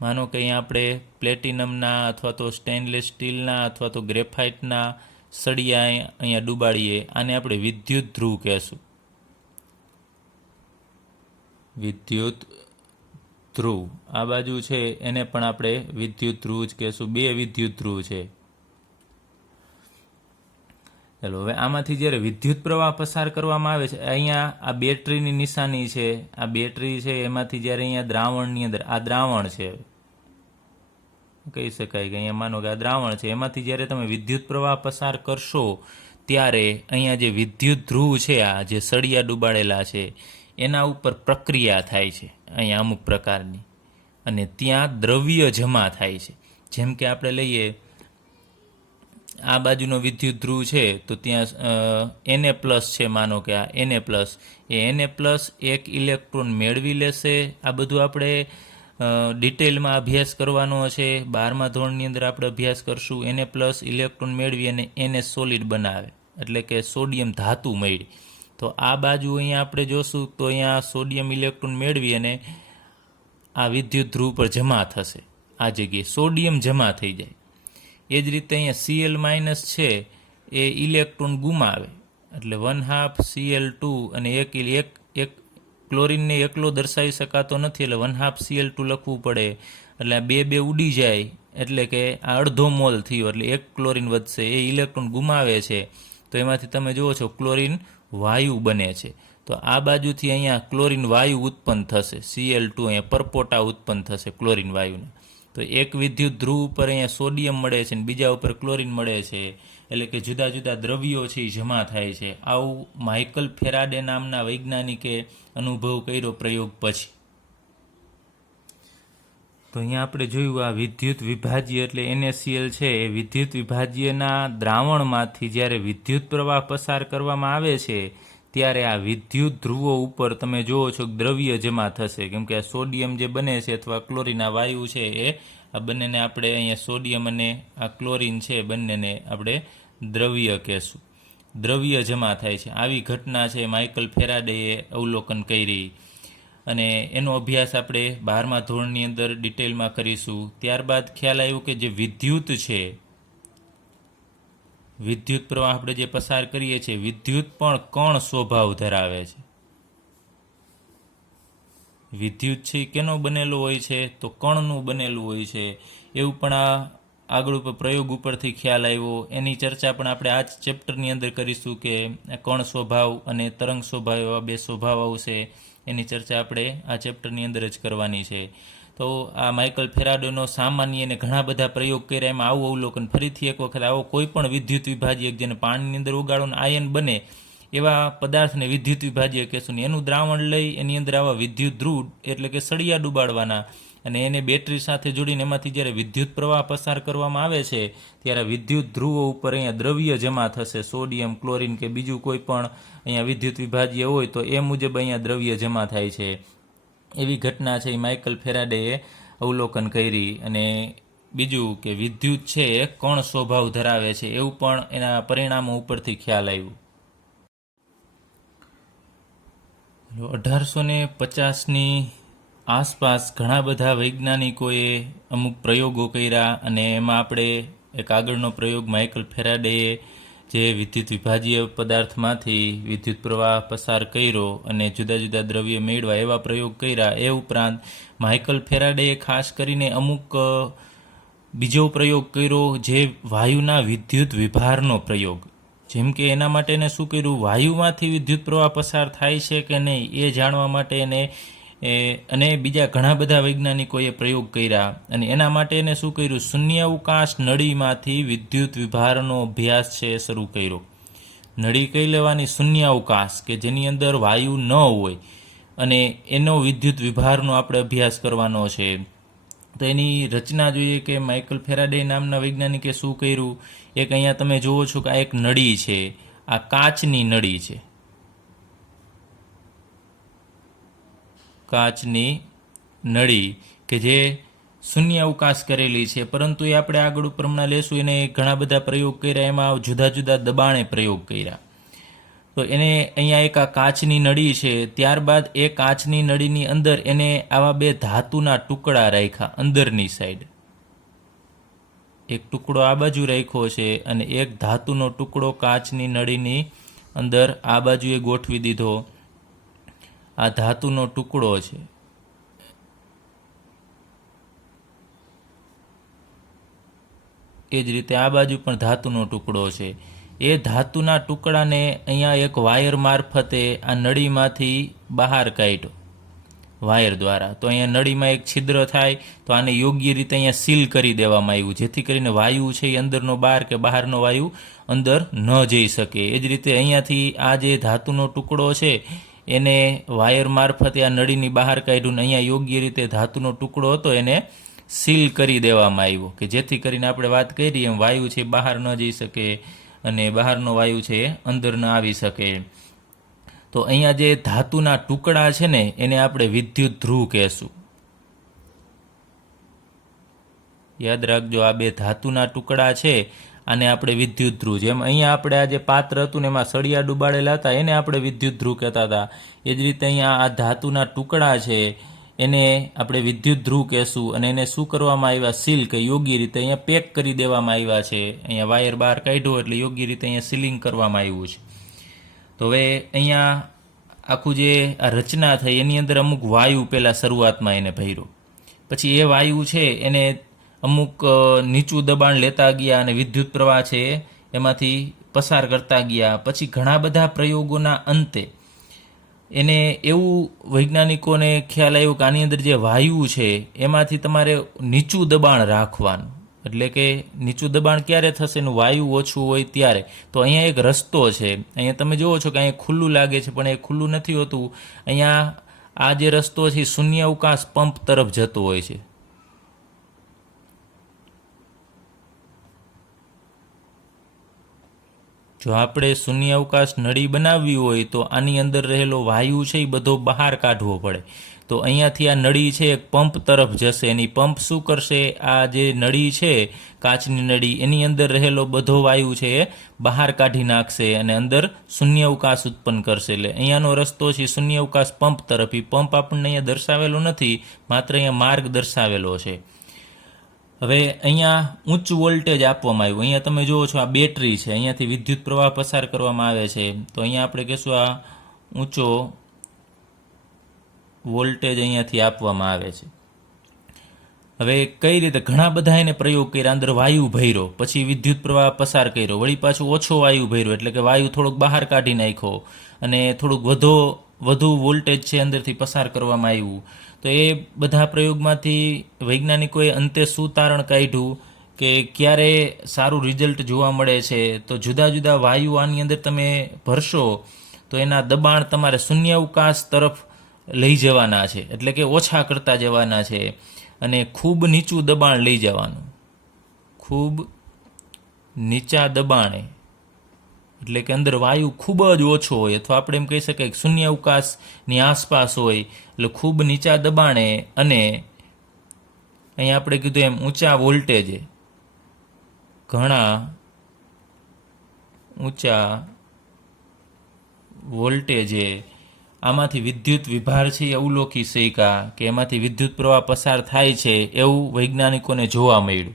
માનો કે અહીંયા આપણે પ્લેટિનમના અથવા તો સ્ટેનલેસ સ્ટીલના અથવા તો ગ્રેફાઇટના સળિયા અહીંયા ડૂબાડીએ. આને આપણે વિદ્યુત ધ્રુવ કહેશું. વિદ્યુત ધ્રુવ આ બાજુ છે એને પણ આપણે વિદ્યુત ધ્રુવ જ કહેશું. બે વિદ્યુત ધ્રુવ છે. ચાલો હવે આમાંથી જ્યારે વિદ્યુત પ્રવાહ પસાર કરવામાં આવે છે, અહીંયા આ બેટરીની નિશાની છે, આ બેટરી છે, એમાંથી જ્યારે અહીંયા દ્રાવણની અંદર આ દ્રાવણ છે, કહી શકાય કે અહીંયા માનો કે આ દ્રાવણ છે, એમાંથી જ્યારે તમે વિદ્યુત પ્રવાહ પસાર કરશો ત્યારે અહીંયા જે વિદ્યુત ધ્રુવ છે, આ જે સળિયા ડૂબાડેલા છે એના ઉપર પ્રક્રિયા થાય છે. અહીંયા અમુક પ્રકારની, અને ત્યાં દ્રવ્ય જમા થાય છે. જેમ કે આપણે લઈએ આ બાજુનો વિદ્યુત ધ્રુવ છે તો ત્યાં Na પ્લસ છે, માનો કે આ Na પ્લસ, એ Na પ્લસ એક ઇલેક્ટ્રોન મેળવી લેશે. આ બધું આપણે ડિટેલમાં અભ્યાસ કરવાનો છે. 12મા ધોરણની અંદર આપણે અભ્યાસ કરશું. Na પ્લસ ઇલેક્ટ્રોન મેળવી અને Na સોલિડ બનાવે, એટલે કે સોડિયમ ધાતુ મળી. તો આ બાજુ અહીંયા આપણે જોશું તો અહીંયા સોડિયમ ઇલેક્ટ્રોન મેળવી અને આ વિદ્યુત ધ્રુવ પર જમા થશે. આ જગ્યાએ સોડિયમ જમા થઈ જાય. એ જ રીતે અહીંયા Cl માઇનસ છે એ ઇલેક્ટ્રોન ગુમાવે, એટલે 1/2 Cl2, અને એક ક્લોરિનને એકલો દર્શાવી શકાતો નથી, એટલે 1/2 Cl2 લખવું પડે. એટલે આ બે ઉડી જાય, એટલે કે આ અડધો મોલ થયો, એટલે એક ક્લોરિન વધશે. એ ઇલેક્ટ્રોન ગુમાવે છે તો એમાંથી તમે જુઓ છો ક્લોરિન વાયુ બને છે. તો આ બાજુથી અહીંયા ક્લોરિન વાયુ ઉત્પન્ન થશે, Cl2 અહીંયા પરપોટા ઉત્પન્ન થશે ક્લોરિન વાયુને. તો એક વિદ્યુત ધ્રુવ ઉપર અહીંયા સોડિયમ મળે છે અને બીજા ઉપર ક્લોરિન મળે છે, એટલે કે જુદા જુદા દ્રવ્યો છે એ જમા થાય છે. આવું માઇકલ ફેરાડે નામના વૈજ્ઞાનિકે અનુભવ કર્યો પ્રયોગ પછી. તો અહીંયા આપણે જોયું આ વિદ્યુત વિભાજ્ય એટલે NaCl છે એ વિદ્યુત વિભાજ્યના દ્રાવણમાંથી જ્યારે વિદ્યુત પ્રવાહ પસાર કરવામાં આવે છે ત્યારે આ વિદ્યુત ધ્રુવો ઉપર તમે જુઓ છો દ્રવ્ય જમા થશે, કેમ કે આ સોડિયમ જે બને છે અથવા ક્લોરિન આ વાયુ છે એ આ બંનેને આપણે અહીંયા સોડિયમ અને આ ક્લોરિન છે બંનેને આપણે દ્રવ્ય કહેશું. દ્રવ્ય જમા થાય છે. આવી ઘટના છે માઇકલ ફેરાડેએ અવલોકન કરી, અને એનો અભ્યાસ આપણે 12મા ધોરણની અંદર ડિટેલમાં કરીશું. ત્યારબાદ ખ્યાલ આવ્યો કે જે વિદ્યુત છે, વિદ્યુત પ્રવાહ આપણે જે પસાર કરીએ છીએ, વિદ્યુત પણ કણ સ્વભાવ ધરાવે છે. વિદ્યુત છે કેનો બનેલો હોય છે? તો કણનું બનેલું હોય છે. એવું પણ આ આગળ પ્રયોગ ઉપરથી ખ્યાલ આવ્યો. એની ચર્ચા પણ આપણે આ જ ચેપ્ટરની અંદર કરીશું કે કણ સ્વભાવ અને તરંગ સ્વભાવ એવા બે સ્વભાવ આવશે. એની ચર્ચા આપણે આ ચેપ્ટરની અંદર જ કરવાની છે. તો આ માઇકલ ફેરાડેનો સામાન્ય અને ઘણા બધા પ્રયોગ કર્યા, એમાં આવું અવલોકન ફરીથી એક વખત આવો કોઈ પણ વિદ્યુત વિભાજ્યક જેને પાણીની અંદર ઓગાળો આયન બને એવા પદાર્થને વિદ્યુત વિભાજ્ય કહેશું ને એનું દ્રાવણ લઈ એની અંદર આવા વિદ્યુત ધ્રુવ એટલે કે સળિયા ડૂબાડવાના અને એને બેટરી સાથે જોડીને એમાંથી જ્યારે વિદ્યુત પ્રવાહ પસાર કરવામાં આવે છે ત્યારે વિદ્યુત ધ્રુવો ઉપર અહીંયા દ્રવ્ય જમા થશે, સોડિયમ, ક્લોરિન કે બીજું કોઈ પણ અહીંયા વિદ્યુત વિભાજ્ય હોય તો એ મુજબ અહીંયા દ્રવ્ય જમા થાય છે. એવી ઘટના છે એ માઇકલ ફેરાડેએ અવલોકન કરી. અને બીજું કે વિદ્યુત છે એ કણ સ્વભાવ ધરાવે છે એવું પણ એના પરિણામો ઉપરથી ખ્યાલ આવ્યું. 1850ની આસપાસ ઘણા બધા વૈજ્ઞાનિકોએ અમુક પ્રયોગો કર્યા, અને એમાં આપણે એક આગળનો પ્રયોગ માઇકલ ફેરાડેએ જે વિદ્યુત વિભાજ્ય પદાર્થમાંથી વિદ્યુત પ્રવાહ પસાર કર્યો અને જુદા જુદા દ્રવ્ય મેળવા એવા પ્રયોગ કર્યા. એ ઉપરાંત માઇકલ ફેરાડેએ ખાસ કરીને અમુક બીજો પ્રયોગ કર્યો જે વાયુના વિદ્યુત વિભારનો પ્રયોગ. જેમ કે એના માટે એને શું કર્યું, વાયુમાંથી વિદ્યુત પ્રવાહ પસાર થાય છે કે નહીં એ જાણવા માટે એને અને બીજા ઘણા બધા વૈજ્ઞાનિકોએ પ્રયોગ કર્યા. અને એના માટે એને શું કર્યું, શૂન્યાવકાશ નળીમાંથી વિદ્યુત વિભારનો અભ્યાસ છે એ શરૂ કર્યો. નળી કઈ લેવાની? શૂન્યાવકાશ, કે જેની અંદર વાયુ ન હોય, અને એનો વિદ્યુત વિભારનો આપણે અભ્યાસ કરવાનો છે. તો એની રચના જોઈએ કે માઇકલ ફેરાડે નામના વૈજ્ઞાનિકે શું કર્યું. એક અહીંયા તમે જુઓ છો કે આ એક નળી છે, આ કાચની નળી છે, કાચની નળી કે જે શૂન્યાવકાશ કરેલી છે, પરંતુ એ આપણે આગળ પ્રમાણે લેશું. એને ઘણા બધા પ્રયોગ કર્યા, એમાં જુદા જુદા દબાણે પ્રયોગ કર્યા. તો એને અહીંયા એક આ કાચની નળી છે, ત્યારબાદ એ કાચની નળીની અંદર એને આવા બે ધાતુના ટુકડા રાખ્યા. અંદરની સાઈડ એક ટુકડો આ બાજુ રાખ્યો છે અને એક ધાતુનો ટુકડો કાચની નળીની અંદર આ બાજુએ ગોઠવી દીધો. આ ધાતુનો ટુકડો છે. એ જ રીતે આ બાજુ પણ ધાતુનો ટુકડો છે. એ ધાતુના ટુકડાને અહીંયા એક વાયર મારફતે આ નળીમાંથી બહાર કાઢ્યો વાયર દ્વારા. તો અહીંયા નળીમાં એક છિદ્ર થાય તો આને યોગ્ય રીતે અહીંયા સીલ કરી દેવામાં આવ્યું, જેથી કરીને વાયુ છે એ અંદરનો બહાર કે બહારનો વાયુ અંદર ન જઈ શકે. એ જ રીતે અહીંયાથી આ જે ધાતુનો ટુકડો છે એને વાયર મારફતે આ નળીની બહાર કાઢ્યું ને અહીંયા યોગ્ય રીતે ધાતુનો ટુકડો હતો એને સીલ કરી દેવામાં આવ્યો, કે જેથી કરીને આપણે વાત કરી એમ વાયુ છે બહાર ન જઈ શકે અને બહારનો વાયુ છે એ અંદર ન આવી શકે. તો અહીંયા જે ધાતુના ટુકડા છે ને એને આપણે વિદ્યુત ધ્રુવ કહેશું. યાદ રાખજો, આ બે ધાતુના ટુકડા છે આને આપણે વિદ્યુત ધ્રુવ, જેમ અહીંયા આપણે આ જે પાત્ર હતું ને એમાં સળિયા ડુબાડેલા હતા એને આપણે વિદ્યુત ધ્રુવ કહેતા હતા, એ જ રીતે અહીંયા આ ધાતુના ટુકડા છે એને આપણે વિદ્યુત ધ્રુવ કહેશું. અને એને શું કરવામાં આવ્યા? સીલ, કે યોગ્ય રીતે અહીંયા પેક કરી દેવામાં આવ્યા છે. અહીંયા વાયર બહાર કાઢ્યો એટલે યોગ્ય રીતે અહીંયા સીલિંગ કરવામાં આવ્યું છે. તો હવે અહીંયા આખું જે આ રચના થઈ એની અંદર અમુક વાયુ પહેલાં શરૂઆતમાં એને ભર્યો, પછી એ વાયુ છે એને અમુક નીચું દબાણ લેતા ગયા અને વિદ્યુત પ્રવાહ છે એમાંથી પસાર કરતા ગયા. પછી ઘણા બધા પ્રયોગોના અંતે એને એવું વૈજ્ઞાનિકોને ખ્યાલ આવ્યો કે આની અંદર જે વાયુ છે એમાંથી તમારે નીચું દબાણ રાખવાનું, એટલે કે નીચું દબાણ ક્યારે થશે એનું વાયુ ઓછું હોય ત્યારે. તો અહીંયા એક રસ્તો છે, અહીંયા તમે જુઓ છો કે અહીંયા ખુલ્લું લાગે છે પણ એ ખુલ્લું નથી હોતું. અહીંયા આ જે રસ્તો છે શૂન્ય અવકાશ પંપ તરફ જતો હોય છે. જો આપણે શૂન્ય અવકાશ નળી બનાવવી હોય તો આની અંદર રહેલો વાયુ છે એ બધો બહાર કાઢવો પડે. તો અહીંયાથી આ નળી છે એક પંપ તરફ જશે. એની પંપ શું કરશે? આ જે નળી છે કાચની નળી એની અંદર રહેલો બધો વાયુ છે એ બહાર કાઢી નાખશે અને અંદર શૂન્ય અવકાશ ઉત્પન્ન કરશે. એટલે અહીંયાનો રસ્તો છે શૂન્ય અવકાશ પંપ તરફ. એ પંપ આપણને અહીંયા દર્શાવેલો નથી, માત્ર અહીંયા માર્ગ દર્શાવેલો છે. હવે અહીંયા ઉચ્ચ વોલ્ટેજ આપવામાં આવ્યું. અહીંયા તમે જુઓ છો આ બેટરી છે, અહીંયાથી વિદ્યુત પ્રવાહ પસાર કરવામાં આવે છે. તો અહીંયા આપણે કહીશું આ ઊંચો વોલ્ટેજ અહીંયાથી આપવામાં આવે છે. હવે કઈ રીતે? ઘણા બધા એને પ્રયોગ કર્યા, અંદર વાયુ ભર્યો, પછી વિદ્યુત પ્રવાહ પસાર કર્યો, વળી પાછું ઓછો વાયુ ભર્યો, એટલે કે વાયુ થોડોક બહાર કાઢી નાખ્યો અને થોડુંક વધુ વોલ્ટેજ છે અંદરથી પસાર કરવામાં આવ્યું. તો એ બધા પ્રયોગમાંથી વૈજ્ઞાનિકોએ અંતે શું તારણ કાઢ્યું કે ક્યારે સારું રિઝલ્ટ જોવા મળે છે? તો જુદા જુદા વાયુ આની અંદર તમે ભરશો તો એના દબાણ તમારે શૂન્ય અવકાશ તરફ લઈ જવાના છે, એટલે કે ઓછા કરતા જવાના છે અને ખૂબ નીચું દબાણ લઈ જવાનું. ખૂબ નીચા દબાણે, એટલે કે અંદર વાયુ ખૂબ જ ઓછો હોય, અથવા આપણે એમ કહી શકીએ કે શૂન્ય અવકાશની આસપાસ હોય, એટલે ખૂબ નીચા દબાણે અને અહીંયા આપણે કીધું એમ ઊંચા વોલ્ટેજે, ઘણા ઊંચા વોલ્ટેજે આમાંથી વિદ્યુત વિભાર છે એ અવલોકી શક્યા, કે એમાંથી વિદ્યુત પ્રવાહ પસાર થાય છે એવું વૈજ્ઞાનિકોને જોવા મળ્યું.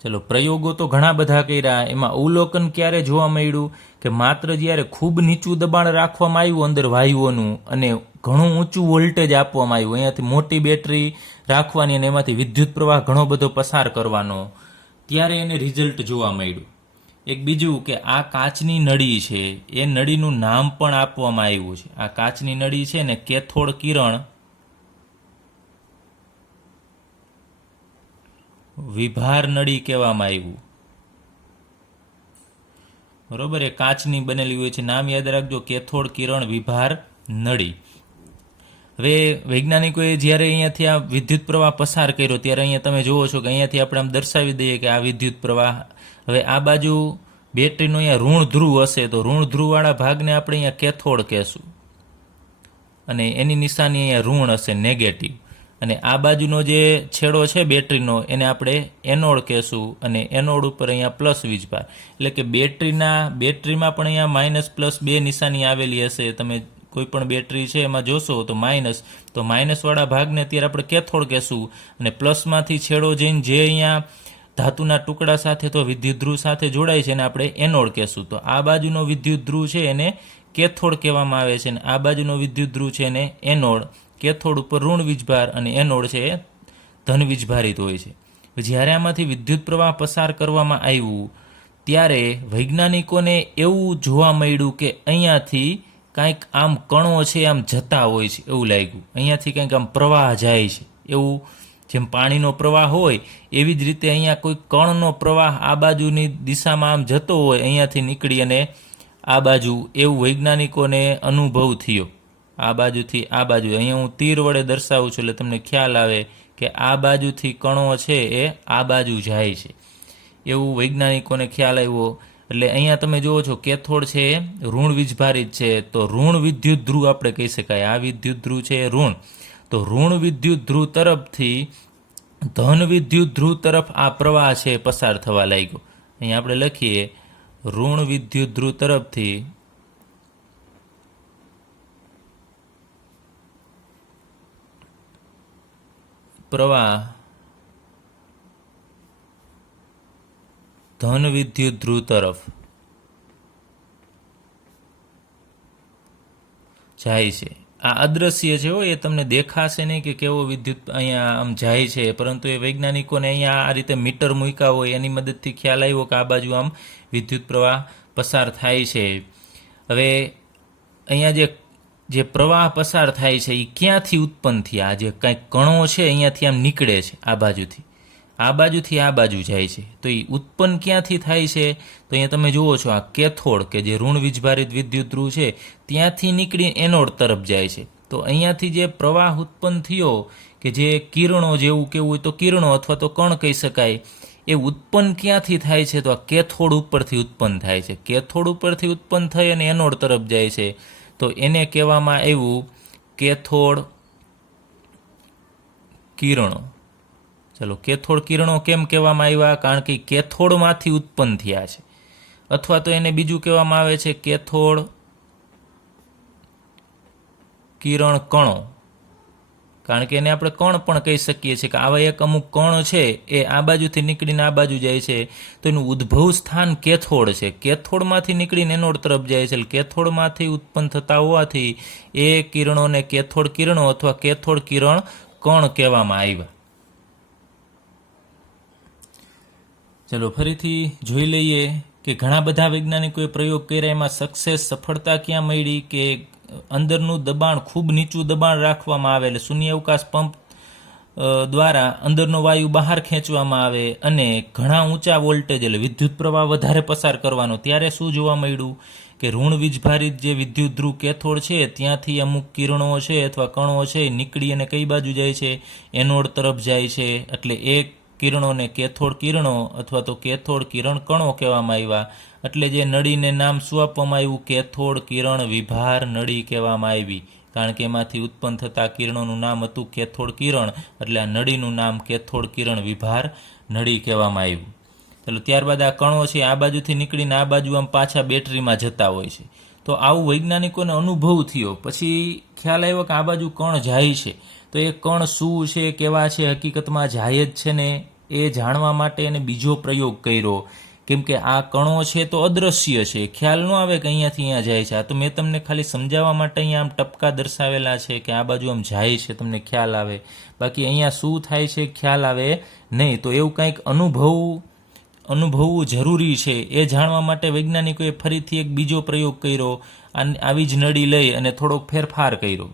ચલો, પ્રયોગો તો ઘણા બધા કર્યા, એમાં અવલોકન ક્યારે જોવા મળ્યું? કે માત્ર જ્યારે ખૂબ નીચું દબાણ રાખવામાં આવ્યું અંદર વાયુઓનું અને ઘણું ઊંચું વોલ્ટેજ આપવામાં આવ્યું, અહીંયાથી મોટી બેટરી રાખવાની અને એમાંથી વિદ્યુત પ્રવાહ ઘણો બધો પસાર કરવાનો, ત્યારે એને રિઝલ્ટ જોવા મળ્યું. એક બીજું કે આ કાચની નળી છે એ નળીનું નામ પણ આપવામાં આવ્યું છે. આ કાચની નળી છે ને કેથોડ કિરણ વિભાર નળી કહેવામાં આવ્યું. બરોબર, એ કાચની બનેલી હોય છે. નામ યાદ રાખજો, કેથોડ કિરણ વિભાર નળી. હવે વૈજ્ઞાનિકોએ જ્યારે અહીંયાથી આ વિદ્યુત પ્રવાહ પસાર કર્યો ત્યારે અહીંયા તમે જુઓ છો કે અહીંયાથી આપણે આમ દર્શાવી દઈએ કે આ વિદ્યુત પ્રવાહ. હવે આ બાજુ બેટરીનો અહીંયા ઋણ ધ્રુવ હશે તો ઋણ ધ્રુવવાળા ભાગને આપણે અહીંયા કેથોડ કહેશું અને એની નિશાની અહીંયા ઋણ હશે, નેગેટિવ. અને આ બાજુનો જે છેડો છે બેટરીનો એને આપણે એનોડ કહેશું અને એનોડ ઉપર અહીંયા પ્લસ વીજભાર. એટલે કે બેટરીમાં પણ અહીંયા માઇનસ પ્લસ બે નિશાની આવેલી હશે. તમે કોઈ પણ બેટરી છે એમાં જોશો તો માઇનસવાળા ભાગને અત્યારે આપણે કેથોડ કહેશું અને પ્લસમાંથી છેડો જઈને જે અહીંયા ધાતુના ટુકડા સાથે તો વિદ્યુત ધ્રુવ સાથે જોડાય છે એને આપણે એનોડ કહેશું. તો આ બાજુનો વિદ્યુત ધ્રુવ છે એને કેથોડ કહેવામાં આવે છે અને આ બાજુનો વિદ્યુત ધ્રુવ છે એને એનોડ. કેથોડ ઉપર ઋણ વીજભાર અને એનોડ છે એ ધન વીજભારિત હોય છે. જ્યારે આમાંથી વિદ્યુત પ્રવાહ પસાર કરવામાં આવ્યું ત્યારે વૈજ્ઞાનિકોને એવું જોવા મળ્યું કે અહીંયાથી કાંઈક આમ કણો છે આમ જતા હોય છે એવું લાગ્યું. અહીંયાથી કંઈક આમ પ્રવાહ જાય છે એવું, જેમ પાણીનો પ્રવાહ હોય એવી જ રીતે અહીંયા કોઈ કણનો પ્રવાહ આ બાજુની દિશામાં આમ જતો હોય, અહીંયાથી નીકળી અને આ બાજુ એવું વૈજ્ઞાનિકોને અનુભવ થયો. આ બાજુથી આ બાજુ, અહીંયા હું તીર વડે દર્શાવું છું એટલે તમને ખ્યાલ આવે કે આ બાજુથી કણો છે એ આ બાજુ જાય છે, એવું વૈજ્ઞાનિકોને ખ્યાલ આવ્યો. એટલે અહીંયા તમે જુઓ છો કેથોડ છે એ ઋણ વીજભારિત છે, તો ઋણ વિદ્યુત ધ્રુવ આપણે કહી શકાય. આ વિદ્યુત ધ્રુવ છે એ ઋણ, તો ઋણ વિદ્યુત ધ્રુવ તરફથી ધન વિદ્યુત ધ્રુવ તરફ આ પ્રવાહ છે પસાર થવા લાગ્યો. અહીંયા આપણે લખીએ ઋણ વિદ્યુત ધ્રુવ તરફથી પ્રવાહ ધન વિદ્યુત ધ્રુવ તરફ જાય છે. આ અદ્રશ્ય છે હો, એ તમને દેખાશે નહીં કે કેવો વિદ્યુત અહીંયા આમ જાય છે, પરંતુ એ વૈજ્ઞાનિકોને અહીંયા આ રીતે મીટર મૂક્યા હોય એની મદદથી ખ્યાલ આવ્યો કે આ બાજુ આમ વિદ્યુત પ્રવાહ પસાર થાય છે. હવે અહીંયા જે પ્રવાહ પસાર થાય છે એ ક્યાંથી ઉત્પન્ન થયા? જે કાંઈક કણો છે અહીંયાથી આમ નીકળે છે, આ બાજુથી આ બાજુ જાય છે, તો એ ઉત્પન્ન ક્યાંથી થાય છે? તો અહીંયા તમે જુઓ છો આ કેથોડ કે જે ઋણ વીજભારિત વિદ્યુત ધ્રુવ છે ત્યાંથી નીકળી એનોડ તરફ જાય છે. તો અહીંયાથી જે પ્રવાહ ઉત્પન્ન થયો કે જે કિરણો જેવું કેવું હોય તો કિરણો અથવા તો કણ કહી શકાય, એ ઉત્પન્ન ક્યાંથી થાય છે? તો આ કેથોડ ઉપરથી ઉત્પન્ન થાય છે. કેથોડ ઉપરથી ઉત્પન્ન થઈ અને એનોડ તરફ જાય છે, તો એને કહેવામાં આવ્યું કેથોડ કિરણો. ચલો, કેથોડ કિરણો કેમ કહેવામાં આવ્યા? કારણ કે કેથોડમાંથી ઉત્પન્ન થયા છે, અથવા તો એને બીજું કહેવામાં આવે છે કેથોડ કિરણ કણો, કારણ કે એને આપણે કણ પણ કહી શકીએ છીએ કે આવા એક અમુક કણ છે એ આ બાજુથી નીકળીને આ બાજુ જાય છે, તો એનું ઉદ્ભવ સ્થાન કેથોડ છે. કેથોડમાંથી નીકળીને એનોડ તરફ જાય છે, એટલે કેથોડમાંથી ઉત્પન્ન થતા હોવાથી એ કિરણોને કેથોડ કિરણો અથવા કેથોડ કિરણ કણ કહેવામાં આવ્યા. ચલો ફરીથી જોઈ લઈએ કે ઘણા બધા વૈજ્ઞાનિકોએ પ્રયોગ કર્યા, એમાં સફળતા ક્યાં મળી કે અંદરનું દબાણ ખૂબ નીચું દબાણ રાખવામાં આવે, એટલે શૂન્યાવકાશ પંપ દ્વારા અંદરનો વાયુ બહાર ખેંચવામાં આવે અને ઘણા ઊંચા વોલ્ટેજ એટલે વિદ્યુત પ્રવાહ વધારે પસાર કરવાનો. ત્યારે શું જોવા મળ્યું કે ઋણ વીજભારિત જે વિદ્યુત ધ્રુવ કેથોડ છે ત્યાંથી અમુક કિરણો છે અથવા કણો છે નીકળી અને કઈ બાજુ જાય છે? એનોડ તરફ જાય છે. એટલે એક કિરણોને કેથોડ કિરણો અથવા તો કેથોડ કિરણ કણો કહેવામાં આવ્યા. એટલે જે નળીને નામ શું આપવામાં આવ્યું? કેથોડ કિરણ વિભાર નળી કહેવામાં આવી, કારણ કે એમાંથી ઉત્પન્ન થતા કિરણોનું નામ હતું કેથોડ કિરણ, એટલે આ નળીનું નામ કેથોડ કિરણ વિભાર નળી કહેવામાં આવ્યું. ચાલો, ત્યારબાદ આ કણો છે આ બાજુથી નીકળીને આ બાજુ આમ પાછા બેટરીમાં જતા હોય છે. તો આવું વૈજ્ઞાનિકોને અનુભવ થયો. પછી ખ્યાલ આવ્યો કે આ બાજુ કણ જાય છે, તો એ કણ શું છે, કેવા છે, હકીકતમાં જાય જ છે ને, એ જાણવા માટે એને બીજો પ્રયોગ કર્યો. કેમ કે આ કણો છે તો અદ્રશ્ય છે, ખ્યાલ ન આવે કે અહીંયાથી અહીંયા જાય છે. આ તો મેં તમને ખાલી સમજાવવા માટે અહીંયા આમ ટપકા દર્શાવેલા છે કે આ બાજુ આમ જાય છે, તમને ખ્યાલ આવે. બાકી અહીંયા શું થાય છે ખ્યાલ આવે નહીં. તો એવું કંઈક અનુભવવું જરૂરી છે. એ જાણવા માટે વૈજ્ઞાનિકોએ ફરીથી એક બીજો પ્રયોગ કર્યો, આવી જ નળી લઈ અને થોડોક ફેરફાર કર્યો.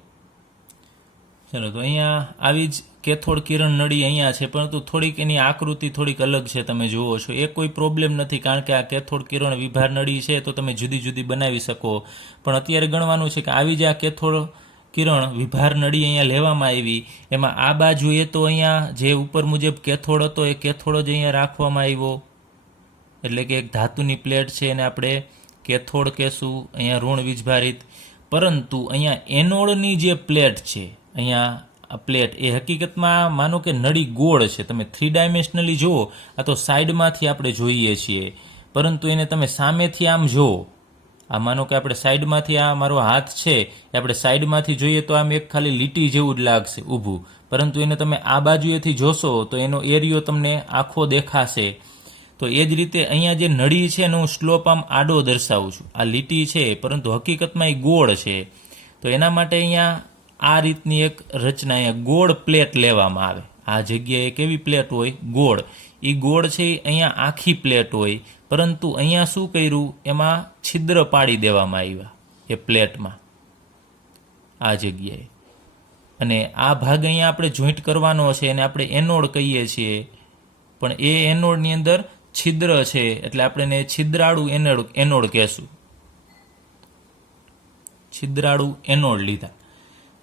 ચલો, તો અહીંયા આવી જ કેથોડ કિરણ નળી અહીંયા છે, પરંતુ થોડીક એની આકૃતિ થોડીક અલગ છે, તમે જુઓ છો. એ કોઈ પ્રોબ્લેમ નથી, કારણ કે આ કેથોડ કિરણ વિભાર નળી છે તો તમે જુદી જુદી બનાવી શકો. પણ અત્યારે ગણવાનું છે કે આવી જ આ કેથોડ કિરણ વિભાર નળી અહીંયા લેવામાં આવી, એમાં આ બાજુએ તો અહીંયા જે ઉપર મુજબ કેથોડ હતો એ કેથોડ જ અહીંયા રાખવામાં આવ્યો, એટલે કે એક ધાતુની પ્લેટ છે એને આપણે કેથોડ કહેશું, અહીંયા ઋણ વીજભારિત. પરંતુ અહીંયા એનોડની જે પ્લેટ છે, અહીંયા આ પ્લેટ એ હકીકતમાં માનો કે નળી ગોળ છે. તમે 3 ડાયમેન્શનલી જુઓ, આ તો સાઈડમાંથી આપણે જોઈએ છીએ, પરંતુ એને તમે સામેથી આમ જુઓ, આ માનો કે આપણે સાઈડમાંથી, આ મારો હાથ છે એ આપણે સાઈડમાંથી જોઈએ તો આમ એક ખાલી લીટી જેવું જ લાગશે ઊભું, પરંતુ એને તમે આ બાજુએથી જોશો તો એનો એરિયો તમને આખો દેખાશે. તો એ જ રીતે અહીંયા જે નળી છે એનું સ્લોપ આમ આડો દર્શાવું છું, આ લીટી છે પરંતુ હકીકતમાં એ ગોળ છે. તો એના માટે અહીંયા આ રીતની એક રચના, અહીંયા ગોળ પ્લેટ લેવામાં આવે. આ જગ્યાએ કેવી પ્લેટ હોય? ગોળ. એ ગોળ છે અહીંયા આખી પ્લેટ હોય, પરંતુ અહીંયા શું કર્યું? એમાં છિદ્ર પાડી દેવામાં આવ્યા એ પ્લેટમાં આ જગ્યાએ. અને આ ભાગ અહીંયા આપણે જોઈન્ટ કરવાનો છે અને આપણે એનોડ કહીએ છીએ, પણ એ એનોડની અંદર છિદ્ર છે એટલે આપણે એને છિદ્રાળુ એનોડ કહેશું. છિદ્રાળુ એનોડ લીધા.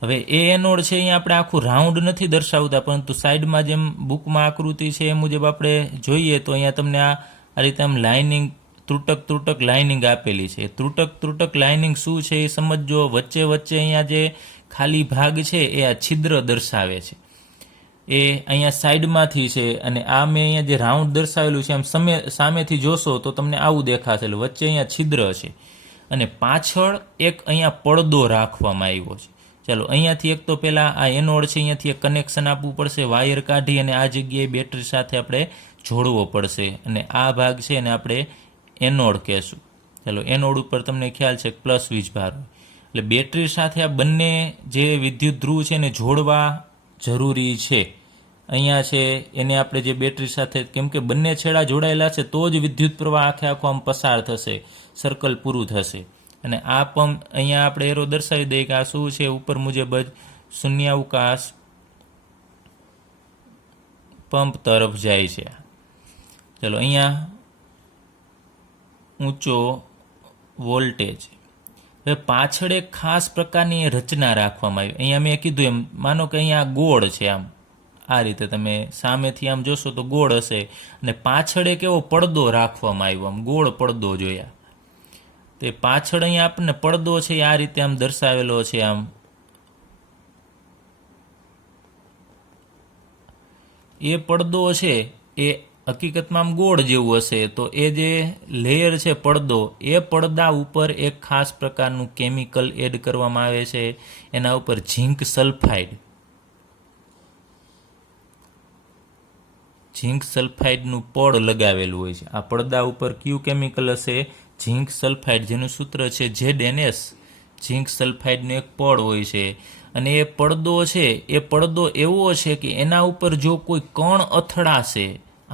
હવે એ એનોડ છે અહીંયા આપણે આખું રાઉન્ડ નથી દર્શાવતા, પરંતુ સાઈડમાં જેમ બુકમાં આકૃતિ છે એ મુજબ આપણે જોઈએ તો અહીંયા તમને આ રીતે આમ લાઇનિંગ ત્રુટક લાઇનિંગ આપેલી છે. ત્રુટક લાઇનિંગ શું છે એ સમજો. વચ્ચે અહીંયા જે ખાલી ભાગ છે એ આ છિદ્ર દર્શાવે છે, એ અહીંયા સાઈડમાંથી છે. અને આ મેં અહીંયા જે રાઉન્ડ દર્શાવેલું છે આમ સામેથી જોશો તો તમને આવું દેખાશે. વચ્ચે અહીંયા છિદ્ર છે અને પાછળ એક અહીંયા પડદો રાખવામાં આવ્યો છે. ચાલો અહીંયાથી એક તો પહેલાં આ એનોડ છે અહીંયાથી એક કનેક્શન આપવું પડશે, વાયર કાઢી અને આ જગ્યાએ બેટરી સાથે આપણે જોડવો પડશે. અને આ ભાગ છે એને આપણે એનોડ કહેશું. ચાલો એનોડ ઉપર તમને ખ્યાલ છે પ્લસ વીજભાર હોય, એટલે બેટરી સાથે આ બંને જે વિદ્યુત ધ્રુવ છે એને જોડવા જરૂરી છે. અહીંયા છે એને આપણે જે બેટરી સાથે, કેમ કે બંને છેડા જોડાયેલા છે તો જ વિદ્યુત પ્રવાહ આખો આમ પસાર થશે, સર્કલ પૂરું થશે. અને આ પંપ અહીંયા આપણે એરો દર્શાવી દઈએ કે આ શું છે, ઉપર મુજબ જ શૂન્યાવકાશ પંપ તરફ જાય છે. ચલો અહીંયા ઊંચો વોલ્ટેજ. હવે પાછળ એક ખાસ પ્રકારની રચના રાખવામાં આવી. અહીંયા મેં કીધું એમ, માનો કે અહીંયા ગોળ છે, આમ આ રીતે તમે સામેથી આમ જોશો તો ગોળ હશે, અને પાછળ એક એવો પડદો રાખવામાં આવ્યો, આમ ગોળ પડદો જોયા. તે પાછળ અહીંયા આપણને પડદો છે આ રીતે આમ દર્શાવેલો છે. આમ એ પડદો છે એ હકીકતમાં આમ ગોળ જેવું હશે. તો એ જે લેયર છે પડદો, એ પડદા ઉપર એક ખાસ પ્રકારનું કેમિકલ એડ કરવામાં આવે છે. એના ઉપર ઝીંક સલ્ફાઇડનું પડ લગાવેલું હોય છે. આ પડદા ઉપર કયું કેમિકલ હશે? ઝીંક સલ્ફાઇડ, જેનું સૂત્ર છે ZnS. ઝીંક સલ્ફાઇડનું એક પડ હોય છે. અને એ પડદો છે એ પડદો એવો છે કે એના ઉપર જો કોઈ કણ અથડાશે,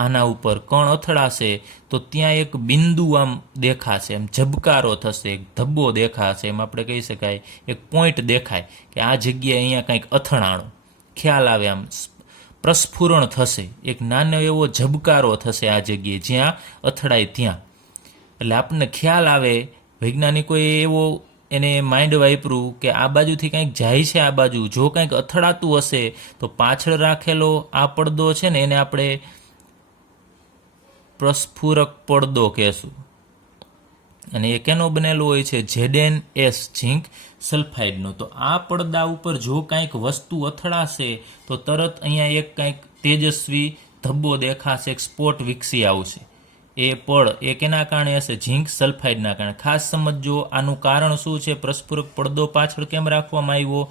આના ઉપર કણ અથડાશે તો ત્યાં એક બિંદુ આમ દેખાશે, એમ ઝબકારો થશે, એક ધબ્બો દેખાશે, એમ આપણે કહી શકાય એક પોઈન્ટ દેખાય કે આ જગ્યાએ અહીંયા કંઈક અથડાણું ખ્યાલ આવે, આમ પ્રસ્ફુરણ થશે, એક નાનો એવો ઝબકારો થશે આ જગ્યાએ જ્યાં અથડાય ત્યાં. એટલે આપણને ખ્યાલ આવે, વૈજ્ઞાનિકોએ એવો એને માઇન્ડ વાપર્યું કે આ બાજુથી કંઈક જાય છે, આ બાજુ જો કંઈક અથડાતું હશે તો પાછળ રાખેલો આ પડદો છે ને એને આપણે પ્રસ્ફુરક પડદો કહેશું. અને એ કેનો બનેલો હોય છે? ZnS, ઝીંક સલ્ફાઇડનો. તો આ પડદા ઉપર જો કંઈક વસ્તુ અથડાશે તો તરત અહીંયા એક કંઈક તેજસ્વી ધબ્બો દેખાશે, એક સ્પોટ વિકસી આવશે. એ પડ એ કેના કારણે હશે? ઝીંક સલ્ફાઇડના કારણે. ખાસ સમજો આનું કારણ શું છે, પ્રસ્ફુરક પડદો પાછળ કેમ રાખવામાં આવ્યો?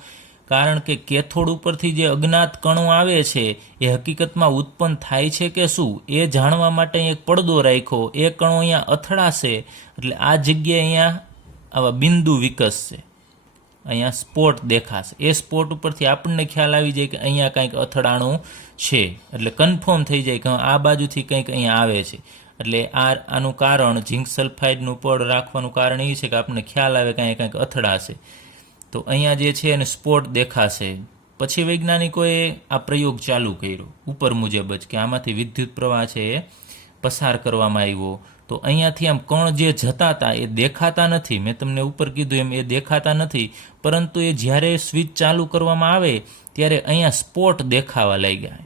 કારણ કે કેથોડ ઉપરથી જે અજ્ઞાત કણો આવે છે એ હકીકતમાં ઉત્પન્ન થાય છે કે શું એ જાણવા માટે એક પડદો રાખ્યો. એ કણો અહીંયા અથડાશે એટલે આ જગ્યાએ અહીંયા આવા બિંદુ વિકસશે, અહીંયા સ્પોટ દેખાશે. એ સ્પોટ ઉપરથી આપણને ખ્યાલ આવી જાય કે અહીંયા કંઈક અથડાણું છે, એટલે કન્ફર્મ થઈ જાય કે આ બાજુથી કંઈક અહીંયા આવે છે. એટલે આનું કારણ ઝીંક સલ્ફાઇડનું પડ રાખવાનું કારણ એ છે કે આપણને ખ્યાલ આવે કે અહીંયા કંઈક અથડાશે. તો અહીંયા જે છે એને સ્પોટ દેખાશે. પછી વૈજ્ઞાનિકોએ આ પ્રયોગ ચાલુ કર્યો ઉપર મુજબ જ કે આમાંથી વિદ્યુત પ્રવાહ છે એ પસાર કરવામાં આવ્યો. તો અહીંયાથી આમ કણ જે જતા હતા એ દેખાતા નથી. મેં તમને ઉપર કીધું એમ એ દેખાતા નથી, પરંતુ એ જ્યારે સ્વિચ ચાલુ કરવામાં આવે ત્યારે અહીંયા સ્પોટ દેખાવા લાગ્યા,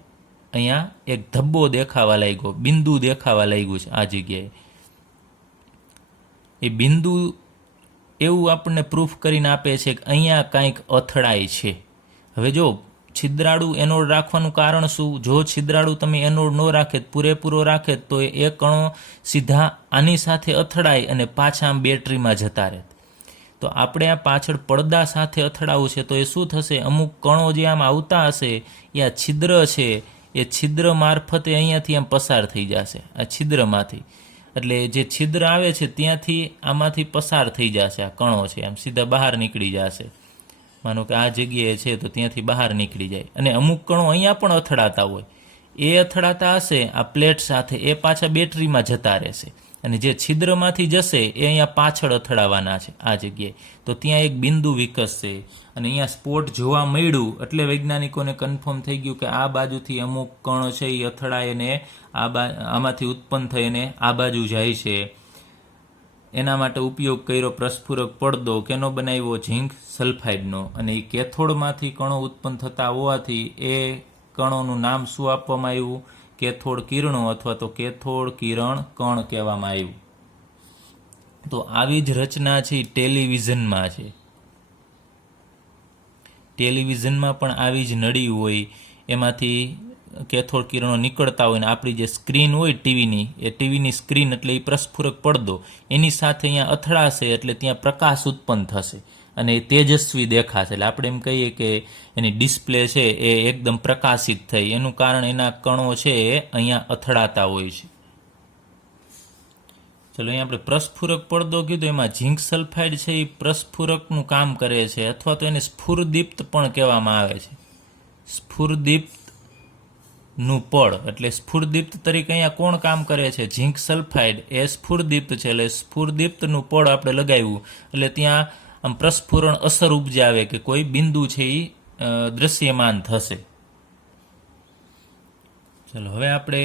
અહીંયા એક ધબ્બો દેખાવા લાગ્યો, બિંદુ દેખાવા લાગ્યું છે આ જગ્યાએ. એ બિંદુ એવું આપણને પ્રૂફ કરીને આપે છે કે અહીંયા કાંઈક અથડાય છે. હવે જો છિદ્રાળુ એનોડ રાખવાનું કારણ શું? જો છિદ્રાળુ તમે એનોડ ન રાખે, પૂરેપૂરો રાખે તો એ કણો સીધા આની સાથે અથડાય અને પાછા આમ બેટરીમાં જતા રહે. તો આપણે આ પાછળ પડદા સાથે અથડાવું છે તો એ શું થશે? અમુક કણો જે આમ આવતા હશે એ આ છિદ્ર છે એ છિદ્ર મારફતે અહીંયાથી આમ પસાર થઈ જશે, આ છિદ્રમાંથી. એટલે જે છિદ્ર આવે છે ત્યાંથી આમાંથી પસાર થઈ જશે, આ કણો છે આમ સીધા બહાર નીકળી જશે. માનો કે આ જગ્યાએ છે તો ત્યાંથી બહાર નીકળી જાય. અને અમુક કણો અહીંયા પણ અથડાતા હોય, એ અથડાતા હશે આ પ્લેટ સાથે, એ પાછા બેટરીમાં જતા રહેશે. અને જે છિદ્રમાંથી જશે એ અહીંયા પાછળ અથડાવાના છે આ જગ્યાએ. તો ત્યાં એક બિંદુ વિકસશે અને અહીંયા સ્પોટ જોવા મળ્યું એટલે વૈજ્ઞાનિકોને કન્ફર્મ થઈ ગયું કે આ બાજુથી અમુક કણ છે એ અથડાય અને આમાંથી ઉત્પન્ન થઈને આ બાજુ જાય છે. એના માટે ઉપયોગ કર્યો પ્રસ્ફુરક પડદો કેનો બનાવ્યો? ઝીંક સલ્ફાઇડનો. અને એ કેથોડમાંથી કણો ઉત્પન્ન થતા હોવાથી એ કણોનું નામ શું આપવામાં આવ્યું? કેથોડ કિરણો અથવા તો કેથોડ કિરણ કણ કહેવામાં આવ્યું. તો આવી જ રચના છે ટેલિવિઝનમાં છે. ટેલિવિઝનમાં પણ આવી જ નળી હોય, એમાંથી કેથોડ કિરણો નીકળતા હોય, ને આપણી જે સ્ક્રીન હોય ટીવીની, એ ટીવીની સ્ક્રીન એટલે એ પ્રસ્ફુરક પડદો, એની સાથે અહીંયા અથડાશે એટલે ત્યાં પ્રકાશ ઉત્પન્ન થશે અને એ તેજસ્વી દેખાશે. એટલે આપણે એમ કહીએ કે એની ડિસ્પ્લે છે એ એકદમ પ્રકાશિત થઈ. એનું કારણ એના કણો છે એ અહીંયા અથડાતા હોય છે. ચલો, અહીંયા આપણે પ્રસ્ફુરક પડદો કીધું, એમાં ઝીંક સલ્ફાઇડ છે એ પ્રસ્ફુરકનું કામ કરે છે, અથવા તો એને સ્ફુરદીપ્ત પણ કહેવામાં આવે છે. સ્ફુરદીપ્તનું પડ એટલે સ્ફુરદીપ્ત તરીકે અહીંયા કોણ કામ કરે છે? ઝીંક સલ્ફાઇડ એ સ્ફુરદીપ્ત છે. એટલે સ્ફુરદીપ્તનું પડ આપણે લગાવ્યું એટલે ત્યાં આમ પ્રસ્ફુરણ અસર ઉપજાવે કે કોઈ બિંદુ છે એ દ્રશ્યમાન થશે. ચલો, હવે આપણે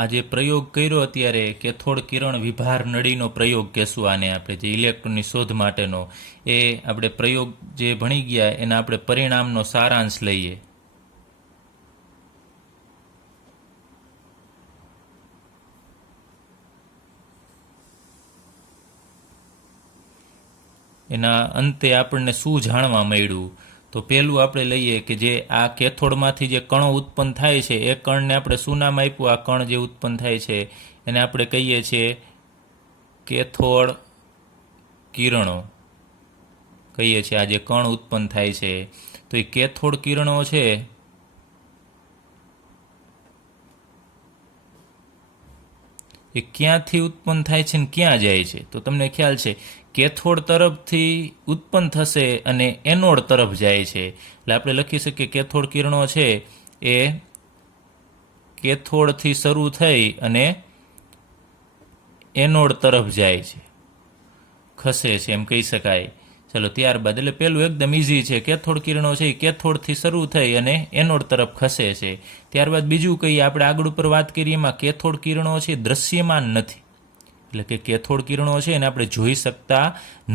આ જે પ્રયોગ કર્યો અત્યારે કેથોડ કિરણ વિભાર નળીનો પ્રયોગ કહેશું આને, આપણે જે ઇલેક્ટ્રોનની શોધ માટેનો, એ આપણે પ્રયોગ જે ભણી ગયા એના આપણે પરિણામનો સારાંશ લઈએ. એના અંતે આપણને શું જાણવા મળ્યું? તો પહેલું આપણે લઈએ કે જે આ કેથોડમાંથી જે કણો ઉત્પન્ન થાય છે એ કણને આપણે શું નામ આપ્યું? આ કણ જે ઉત્પન્ન થાય છે એને આપણે કહીએ છીએ કેથોડ કિરણો કહીએ છીએ. આ જે કણ ઉત્પન્ન થાય છે તો એ કેથોડ કિરણો છે એ ક્યાંથી ઉત્પન્ન થાય છે ને ક્યાં જાય છે? તો તમને ખ્યાલ છે કેથોડ તરફથી ઉત્પન્ન થશે અને એનોડ તરફ જાય છે. એટલે આપણે લખી શકીએ કેથોડ કિરણો છે એ કેથોડથી શરૂ થઈ અને એનોડ તરફ જાય છે, ખસે છે એમ કહી શકાય. ચલો, ત્યારબાદ એટલે પેલું એકદમ ઇઝી છે. કેથોડ કિરણો છે એ કેથોડથી શરૂ થઈ અને એનોડ તરફ ખસે છે. ત્યારબાદ બીજું કહીએ, આપણે આગળ ઉપર વાત કરીએ એમાં કેથોડ કિરણો છે દ્રશ્યમાન નથી. એટલે કે કેથોડ કિરણો છે એને આપણે જોઈ શકતા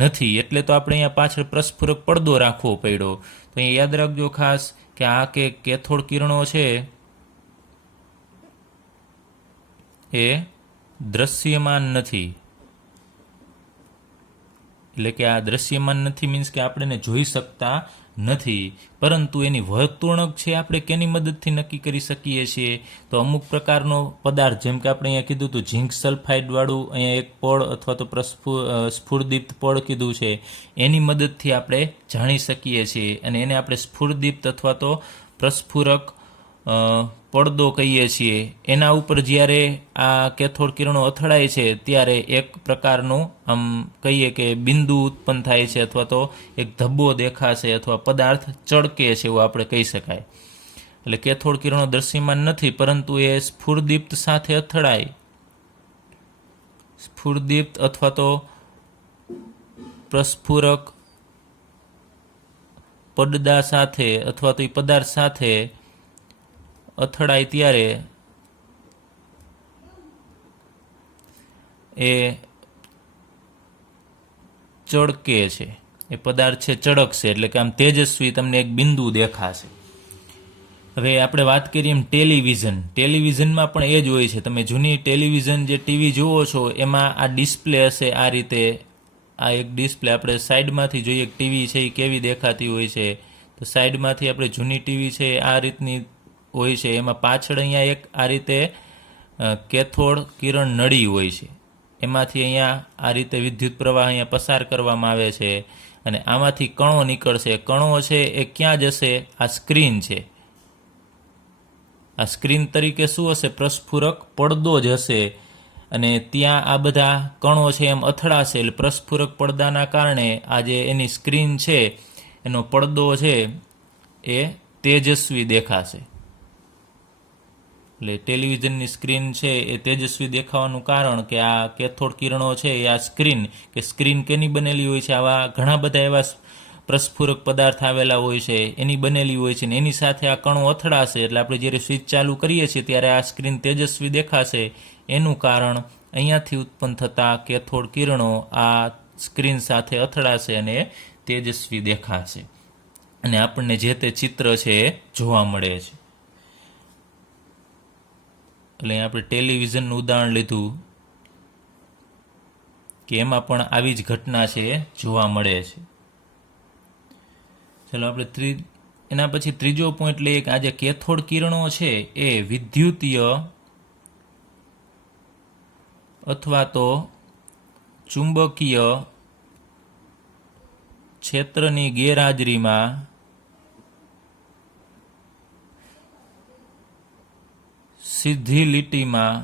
નથી, એટલે તો આપણે અહીંયા પાછળ પ્રસ્ફુરક પડદો રાખવો પડ્યો. તો અહીંયા યાદ રાખજો ખાસ કે આ કે કેથોડ કિરણો છે એ દ્રશ્યમાન નથી. એટલે કે આ દ્રશ્યમાન નથી મીન્સ કે આપણે એને જોઈ શકતા નથી, પરંતુ એની વર્તણૂક છે આપણે કેની મદદથી નક્કી કરી શકીએ છીએ? તો અમુક પ્રકારનો પદાર્થ, જેમ કે આપણે અહીંયા કીધું હતું ઝીંક સલ્ફાઇડ વાળું અહીંયા એક પડ અથવા તો સ્ફુરદીપ્ત પડ કીધું છે, એની મદદથી આપણે જાણી શકીએ છીએ. અને એને આપણે સ્ફુરદીપ્ત અથવા તો પ્રસ્ફુરક પડદો કહીએ છીએ. એના ઉપર જ્યારે આ કેથોડ કિરણો અથડાય છે ત્યારે એક પ્રકારનું આમ કહીએ કે બિંદુ ઉત્પન્ન થાય છે, અથવા તો એક ધબ્બો દેખાશે અથવા પદાર્થ ચળકે છે એવું આપણે કહી શકાય. એટલે કેથોડ કિરણો દ્રશ્યમાન નથી, પરંતુ એ સ્ફુરદીપ્ત સાથે અથડાય, સ્ફુરદીપ્ત અથવા તો પ્રસ્ફુરક પડદા સાથે અથવા તો એ પદાર્થ સાથે અથડાય ત્યારે એ ચળકે છે, એ પદાર્થ છે ચળકશે, એટલે કે આમ તેજસ્વી તમને એક બિંદુ દેખાશે. હવે આપણે વાત કરીએ એમ ટેલિવિઝનમાં પણ એ જ હોય છે. તમે જૂની ટેલિવિઝન જે ટીવી જુઓ છો એમાં આ ડિસ્પ્લે હશે આ રીતે. આ એક ડિસ્પ્લે આપણે સાઈડમાંથી જોઈએ ટીવી છે એ કેવી દેખાતી હોય છે. તો સાઈડમાંથી આપણે જૂની ટીવી છે આ રીતની હોય છે. એમાં પાછળ અહીંયા એક આ રીતે કેથોડ કિરણ નળી હોય છે. એમાંથી અહીંયા આ રીતે વિદ્યુત પ્રવાહ અહીંયા પસાર કરવામાં આવે છે અને આમાંથી કણો નીકળશે. કણો છે એ ક્યાં જશે? આ સ્ક્રીન છે. આ સ્ક્રીન તરીકે શું હશે? પ્રસ્ફુરક પડદો જ હશે. અને ત્યાં આ બધા કણો છે એમ અથડાશે. એટલે પ્રસ્ફુરક પડદાના કારણે આ જે એની સ્ક્રીન છે એનો પડદો છે એ તેજસ્વી દેખાશે. એટલે ટેલિવિઝનની સ્ક્રીન છે એ તેજસ્વી દેખાવાનું કારણ કે આ કેથોડ કિરણો છે એ આ સ્ક્રીન કેની બનેલી હોય છે? આવા ઘણા બધા એવા પ્રસ્ફુરક પદાર્થ આવેલા હોય છે એની બનેલી હોય છે, ને એની સાથે આ કણો અથડાશે એટલે આપણે જ્યારે સ્વિચ ચાલુ કરીએ છીએ ત્યારે આ સ્ક્રીન તેજસ્વી દેખાશે. એનું કારણ અહીંયાથી ઉત્પન્ન થતા કેથોડ કિરણો આ સ્ક્રીન સાથે અથડાશે અને તેજસ્વી દેખાશે અને આપણને જે તે ચિત્ર છે એ જોવા મળે છે. એટલે આપણે ટેલિવિઝનનું ઉદાહરણ લીધું કે એમાં પણ આવી જ ઘટના છે એ જોવા મળે છે. ચલો આપણે એના પછી ત્રીજો પોઈન્ટ લઈએ કે આ જે કેથોડ કિરણો છે એ વિદ્યુતીય અથવા તો ચુંબકીય ક્ષેત્રની ગેરહાજરીમાં સીધી લીટીમાં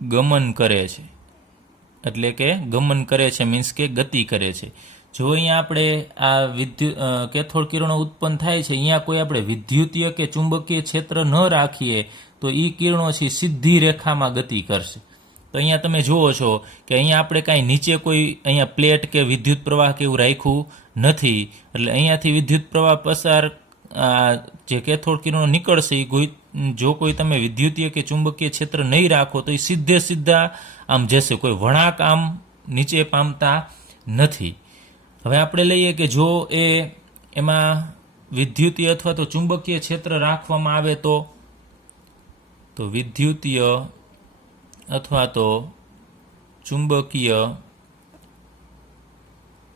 ગમન કરે છે. એટલે કે ગમન કરે છે મીન્સ કે ગતિ કરે છે. જો અહીંયા આપણે આ કેથોડ કિરણો ઉત્પન્ન થાય છે, અહીંયા કોઈ આપણે વિદ્યુતીય કે ચુંબકીય ક્ષેત્ર ન રાખીએ તો એ કિરણો છે સીધી રેખામાં ગતિ કરશે. તો અહીંયા તમે જુઓ છો કે અહીંયા આપણે કાંઈ નીચે કોઈ અહીંયા પ્લેટ કે વિદ્યુત પ્રવાહ કે એવું રાખ્યું નથી, એટલે અહીંયાથી વિદ્યુત પ્રવાહ પસાર જે કેથોડ કિરણો નીકળશે એ જો કોઈ તમે વિદ્યુતીય કે ચુંબકીય ક્ષેત્ર નહીં રાખો તો એ સીધા આમ જશે, કોઈ વળાંક આમ નીચે પામતા નથી. હવે આપણે લઈએ કે જો એમાં વિદ્યુતીય અથવા તો ચુંબકીય ક્ષેત્ર રાખવામાં આવે તો વિદ્યુતીય અથવા તો ચુંબકીય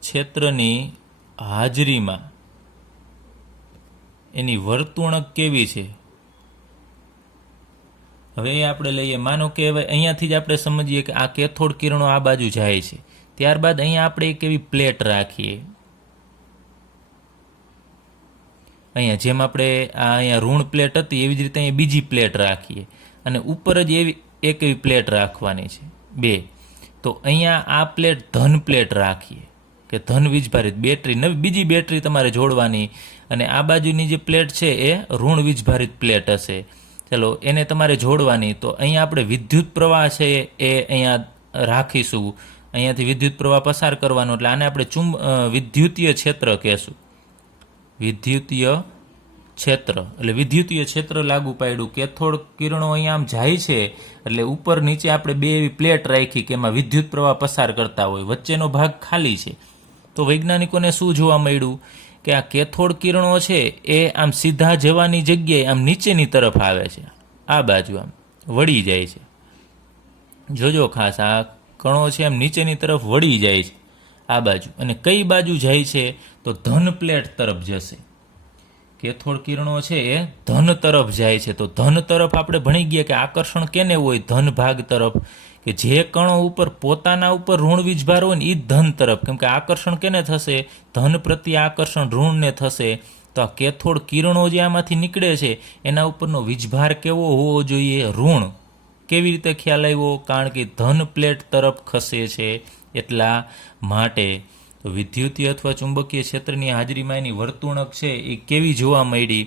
ક્ષેત્રની હાજરીમાં એની વર્તુણક કેવી છે. હવે એ આપણે લઈએ, માનો કે હવે અહીંયાથી જ આપણે સમજીએ કે આ કેથોડ કિરણો આ બાજુ જાય છે, ત્યારબાદ અહીંયા આપણે એક એવી પ્લેટ રાખીએ. અહીંયા જેમ આપણે અહીંયા ઋણ પ્લેટ હતી એવી જ રીતે અહીંયા બીજી પ્લેટ રાખીએ અને ઉપર જ એક એવી પ્લેટ રાખવાની છે 2. તો અહીંયા આ પ્લેટ ધન પ્લેટ રાખીએ કે ધન વીજભારિત બેટરી, નવી બીજી બેટરી તમારે જોડવાની અને આ બાજુની જે પ્લેટ છે એ ઋણ વીજભારિત પ્લેટ હશે. ચલો એને તમારે જોડવાની. તો અહીંયા આપણે વિદ્યુત પ્રવાહ છે એ અહીંયા રાખીશું, અહીંયાથી વિદ્યુત પ્રવાહ પસાર કરવાનો, એટલે આને આપણે વિદ્યુતીય ક્ષેત્ર કહેશું. વિદ્યુતીય ક્ષેત્ર એટલે વિદ્યુતીય ક્ષેત્ર લાગુ પાડ્યું. કેથોડ કિરણો અહીંયા આમ જાય છે એટલે ઉપર નીચે આપણે 2 એવી પ્લેટ રાખી કે એમાં વિદ્યુત પ્રવાહ પસાર કરતા હોય, વચ્ચેનો ભાગ ખાલી છે. તો વૈજ્ઞાનિકોને શું જોવા મળ્યું કે આ કેથોડ કિરણો છે એ આમ સીધા જવાની જગ્યાએ આમ નીચેની તરફ આવે છે, આ બાજુ આમ વળી જાય છે. જોજો ખાસ, આ કણો છે એમ નીચેની તરફ વળી જાય છે આ બાજુ. અને કઈ બાજુ જાય છે તો ધન પ્લેટ તરફ જશે. કેથોડ કિરણો છે એ ધન તરફ જાય છે. તો ધન તરફ આપણે ભણી ગયા કે આકર્ષણ કેને હોય, ધન ભાગ તરફ, કે જે કણો ઉપર પોતાના ઉપર ઋણ વીજભાર હોય ને એ ધન તરફ, કેમ કે આકર્ષણ કેને થશે, ધન પ્રત્યે આકર્ષણ ઋણને થશે. તો આ કેથોડ કિરણો જે આમાંથી નીકળે છે એના ઉપરનો વીજભાર કેવો હોવો જોઈએ, ઋણ. કેવી રીતે ખ્યાલ આવ્યો, કારણ કે ધન પ્લેટ તરફ ખસે છે એટલા માટે. તો વિદ્યુતીય અથવા ચુંબકીય ક્ષેત્રની હાજરીમાં એની વર્તુણક છે એ કેવી જોવા મળી,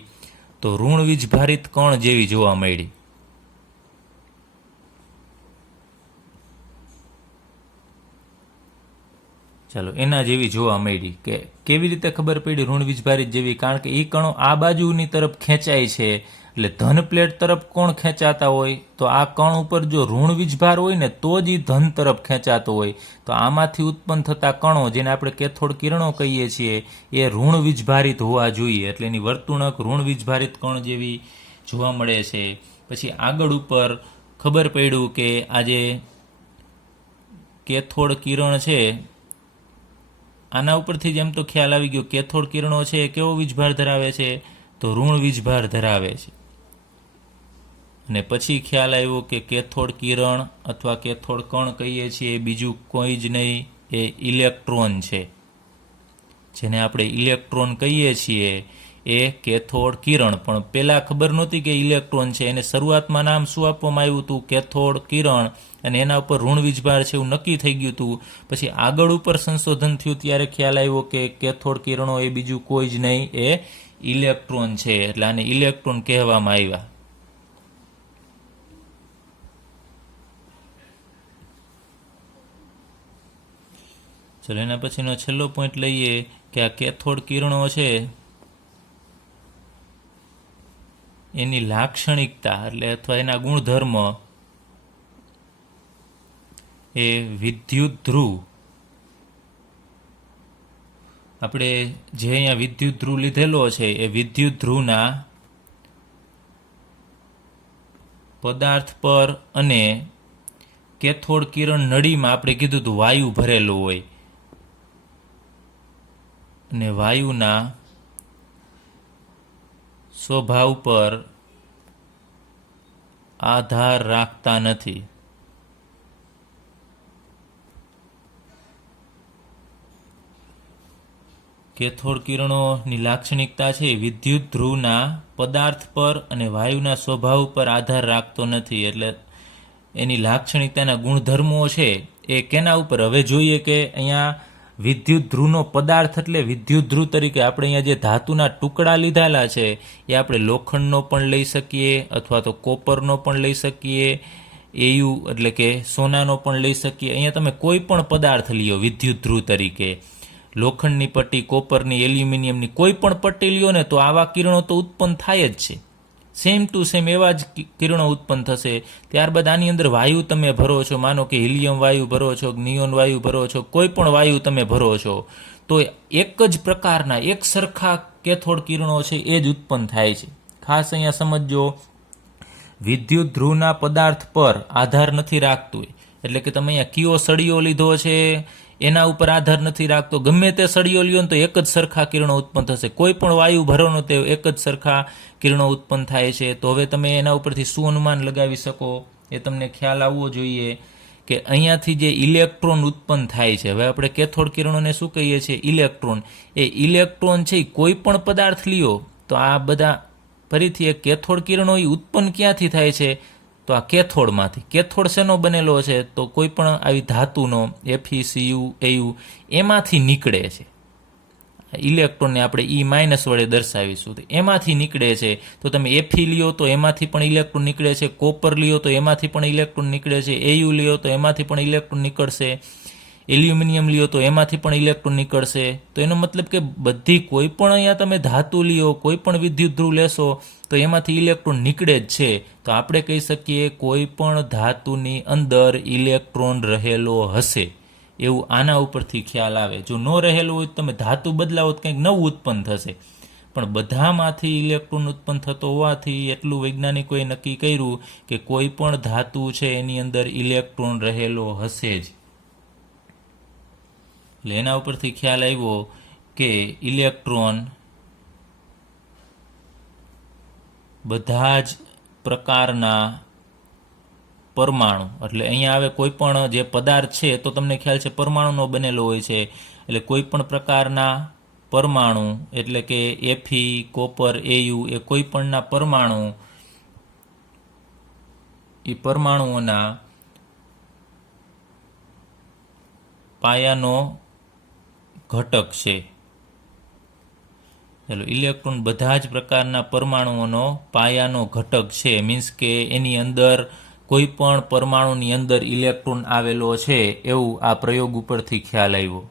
તો ઋણ વીજભારિત કણ જેવી જોવા મળી. ચાલો એના જેવી જોવા મળી. કે કેવી રીતે ખબર પડી ઋણ વીજભારિત જેવી, કારણ કે એ કણો આ બાજુની તરફ ખેંચાય છે, એટલે ધન પ્લેટ તરફ કોણ ખેંચાતા હોય, તો આ કણ ઉપર જો ઋણ વીજભાર હોય ને તો જ એ ધન તરફ ખેંચાતો હોય. તો આમાંથી ઉત્પન્ન થતા કણો જેને આપણે કેથોડ કિરણો કહીએ છીએ એ ઋણ વીજભારિત હોવા જોઈએ, એટલે એની વર્તુણક ઋણ વીજભારિત કણ જેવી જોવા મળે છે. પછી આગળ ઉપર ખબર પડ્યું કે આ જે કેથોડ કિરણ છે આના ઉપરથી જ એમ તો ખ્યાલ આવી ગયો કેથોડ કિરણો છે એ કેવો વીજભાર ધરાવે છે, તો ઋણ વીજભાર ધરાવે છે. અને પછી ખ્યાલ આવ્યો કે કેથોડ કિરણ અથવા કેથોડ કણ કહીએ છીએ એ બીજું કોઈ જ નહીં, એ ઇલેક્ટ્રોન છે. જેને આપણે ઇલેક્ટ્રોન કહીએ છીએ એ કેથોડ કિરણ. પણ પહેલાં ખબર નહોતી કે ઇલેક્ટ્રોન છે, એને શરૂઆતમાં નામ શું આપવામાં આવ્યું હતું, કેથોડ કિરણ, અને એના ઉપર ઋણ વીજભાર છે એવું નક્કી થઈ ગયું હતું. પછી આગળ ઉપર સંશોધન થયું ત્યારે ખ્યાલ આવ્યો કે કેથોડ કિરણો એ બીજું કોઈ જ નહીં, એ ઇલેક્ટ્રોન છે, એટલે આને ઇલેક્ટ્રોન કહેવામાં આવ્યા. ચલો એના પછીનો છેલ્લો પોઈન્ટ લઈએ કે આ કેથોડ કિરણો છે એની લાક્ષણિકતા એટલે અથવા એના ગુણધર્મ એ વિદ્યુત ધ્રુવ, આપણે જે અહીંયા વિદ્યુત ધ્રુવ લીધેલો છે એ વિદ્યુત ધ્રુવના પદાર્થ પર અને કેથોડ કિરણ નળીમાં આપણે કીધું હતું વાયુ ભરેલું હોય અને વાયુના સ્વભાવ પર આધાર રાખતા નથી. કેથોડ કિરણોની લાક્ષણિકતા છે વિદ્યુત ધ્રુવના પદાર્થ પર અને વાયુના સ્વભાવ પર આધાર રાખતો નથી. એટલે એની લાક્ષણિકતાના ગુણધર્મો છે એ કેના ઉપર? હવે જોઈએ કે અહીંયા વિદ્યુત ધ્રુવનો પદાર્થ એટલે વિદ્યુત ધ્રુવ તરીકે આપણે અહીંયા જે ધાતુના ટુકડા લીધેલા છે એ આપણે લોખંડનો પણ લઈ શકીએ અથવા તો કોપરનો પણ લઈ શકીએ, એયુ એટલે કે સોનાનો પણ લઈ શકીએ. અહીંયા તમે કોઈ પણ પદાર્થ લ્યો વિદ્યુત ધ્રુવ તરીકે, લોખંડની પટ્ટી, કોપરની, એલ્યુમિનિયમની કોઈ પણ પટ્ટી લ્યો ને તો આવા કિરણો તો ઉત્પન્ન થાય જ છે. સેમ ટુ સેમ એવા જ કિરણો ઉત્પન્ન થશે. ત્યારબાદ આની અંદર વાયુ તમે ભરો છો, માનો કે હિલિયમ વાયુ ભરો છો, નિયોન વાયુ ભરો છો, કોઈ પણ વાયુ તમે ભરો છો તો એક જ પ્રકારના એક સરખા કેથોડ કિરણો છે એ જ ઉત્પન્ન થાય છે. ખાસ અહીંયા સમજો, વિદ્યુત ધ્રુવના પદાર્થ પર આધાર નથી રાખતું. એટલે કે તમે અહીંયા કયો સળિયો લીધો છે એના ઉપર આધાર નથી રાખતો. ગમે તે સળિયો લ્યો ને તો એક જ સરખા કિરણો ઉત્પન્ન થશે. કોઈ પણ વાયુ ભરોનો તે એક જ સરખા કિરણો ઉત્પન્ન થાય છે. તો હવે તમે એના ઉપરથી શું અનુમાન લગાવી શકો એ તમને ખ્યાલ આવવો જોઈએ કે અહીંયાથી જે ઇલેક્ટ્રોન ઉત્પન્ન થાય છે, હવે આપણે કેથોડ કિરણોને શું કહીએ છીએ? ઇલેક્ટ્રોન. એ ઇલેક્ટ્રોન છે કોઈ પણ પદાર્થ લ્યો તો આ બધા ફરીથી એ કેથોડ કિરણો એ ઉત્પન્ન ક્યાંથી થાય છે? તો આ કેથોડમાંથી. કેથોડ શેનો બનેલો છે? તો કોઈ પણ આવી ધાતુનો, FeCu, Au એમાંથી નીકળે છે. ઇલેક્ટ્રોનને આપણે E- વડે દર્શાવીશું તો એમાંથી નીકળે છે. તો તમે Fe લ્યો તો એમાંથી પણ ઇલેક્ટ્રોન નીકળે છે, કોપર લ્યો તો એમાંથી પણ ઇલેક્ટ્રોન નીકળે છે, Au લ્યો તો એમાંથી પણ ઇલેક્ટ્રોન નીકળશે, એલ્યુમિનિયમ લ્યો તો એમાંથી પણ ઇલેક્ટ્રોન નીકળશે. તો એનો મતલબ કે બધી કોઈ પણ અહીંયા તમે ધાતુ લ્યો, કોઈ પણ વિદ્યુત ધ્રુવ લેશો તો એમાંથી ઇલેક્ટ્રોન નીકળે જ છે. તો આપણે કહી શકીએ કોઈ પણ ધાતુની અંદર ઇલેક્ટ્રોન રહેલો હશે એવું આના ઉપરથી ખ્યાલ આવે. જો ન રહેલું હોય તો તમે ધાતુ બદલાવો તો કંઈક નવું ઉત્પન્ન થશે, પણ બધામાંથી ઇલેક્ટ્રોન ઉત્પન્ન થતો હોવાથી એટલું વૈજ્ઞાનિકોએ નક્કી કર્યું કે કોઈ પણ ધાતુ છે એની અંદર ઇલેક્ટ્રોન રહેલો હશે જ. એટલે એના ઉપરથી ખ્યાલ આવ્યો કે ઇલેક્ટ્રોન બધા જ પ્રકારના પરમાણુ, એટલે અહીંયા આવે કોઈ પણ જે પદાર્થ છે તો તમને ખ્યાલ છે પરમાણુનો બનેલો હોય છે. એટલે કોઈ પણ પ્રકારના પરમાણુ એટલે કે Fe, કોપર, Au એ કોઈ પણના પરમાણુ એ પરમાણુઓના પાયાનો ઘટક છે. ચાલો, ઇલેક્ટ્રોન બધા જ પ્રકારના પરમાણુઓનો પાયાનો ઘટક છે. મીન્સ કે એની અંદર કોઈ પણ પરમાણુની અંદર ઇલેક્ટ્રોન આવેલો છે એવું આ પ્રયોગ ઉપરથી ખ્યાલ આવ્યો.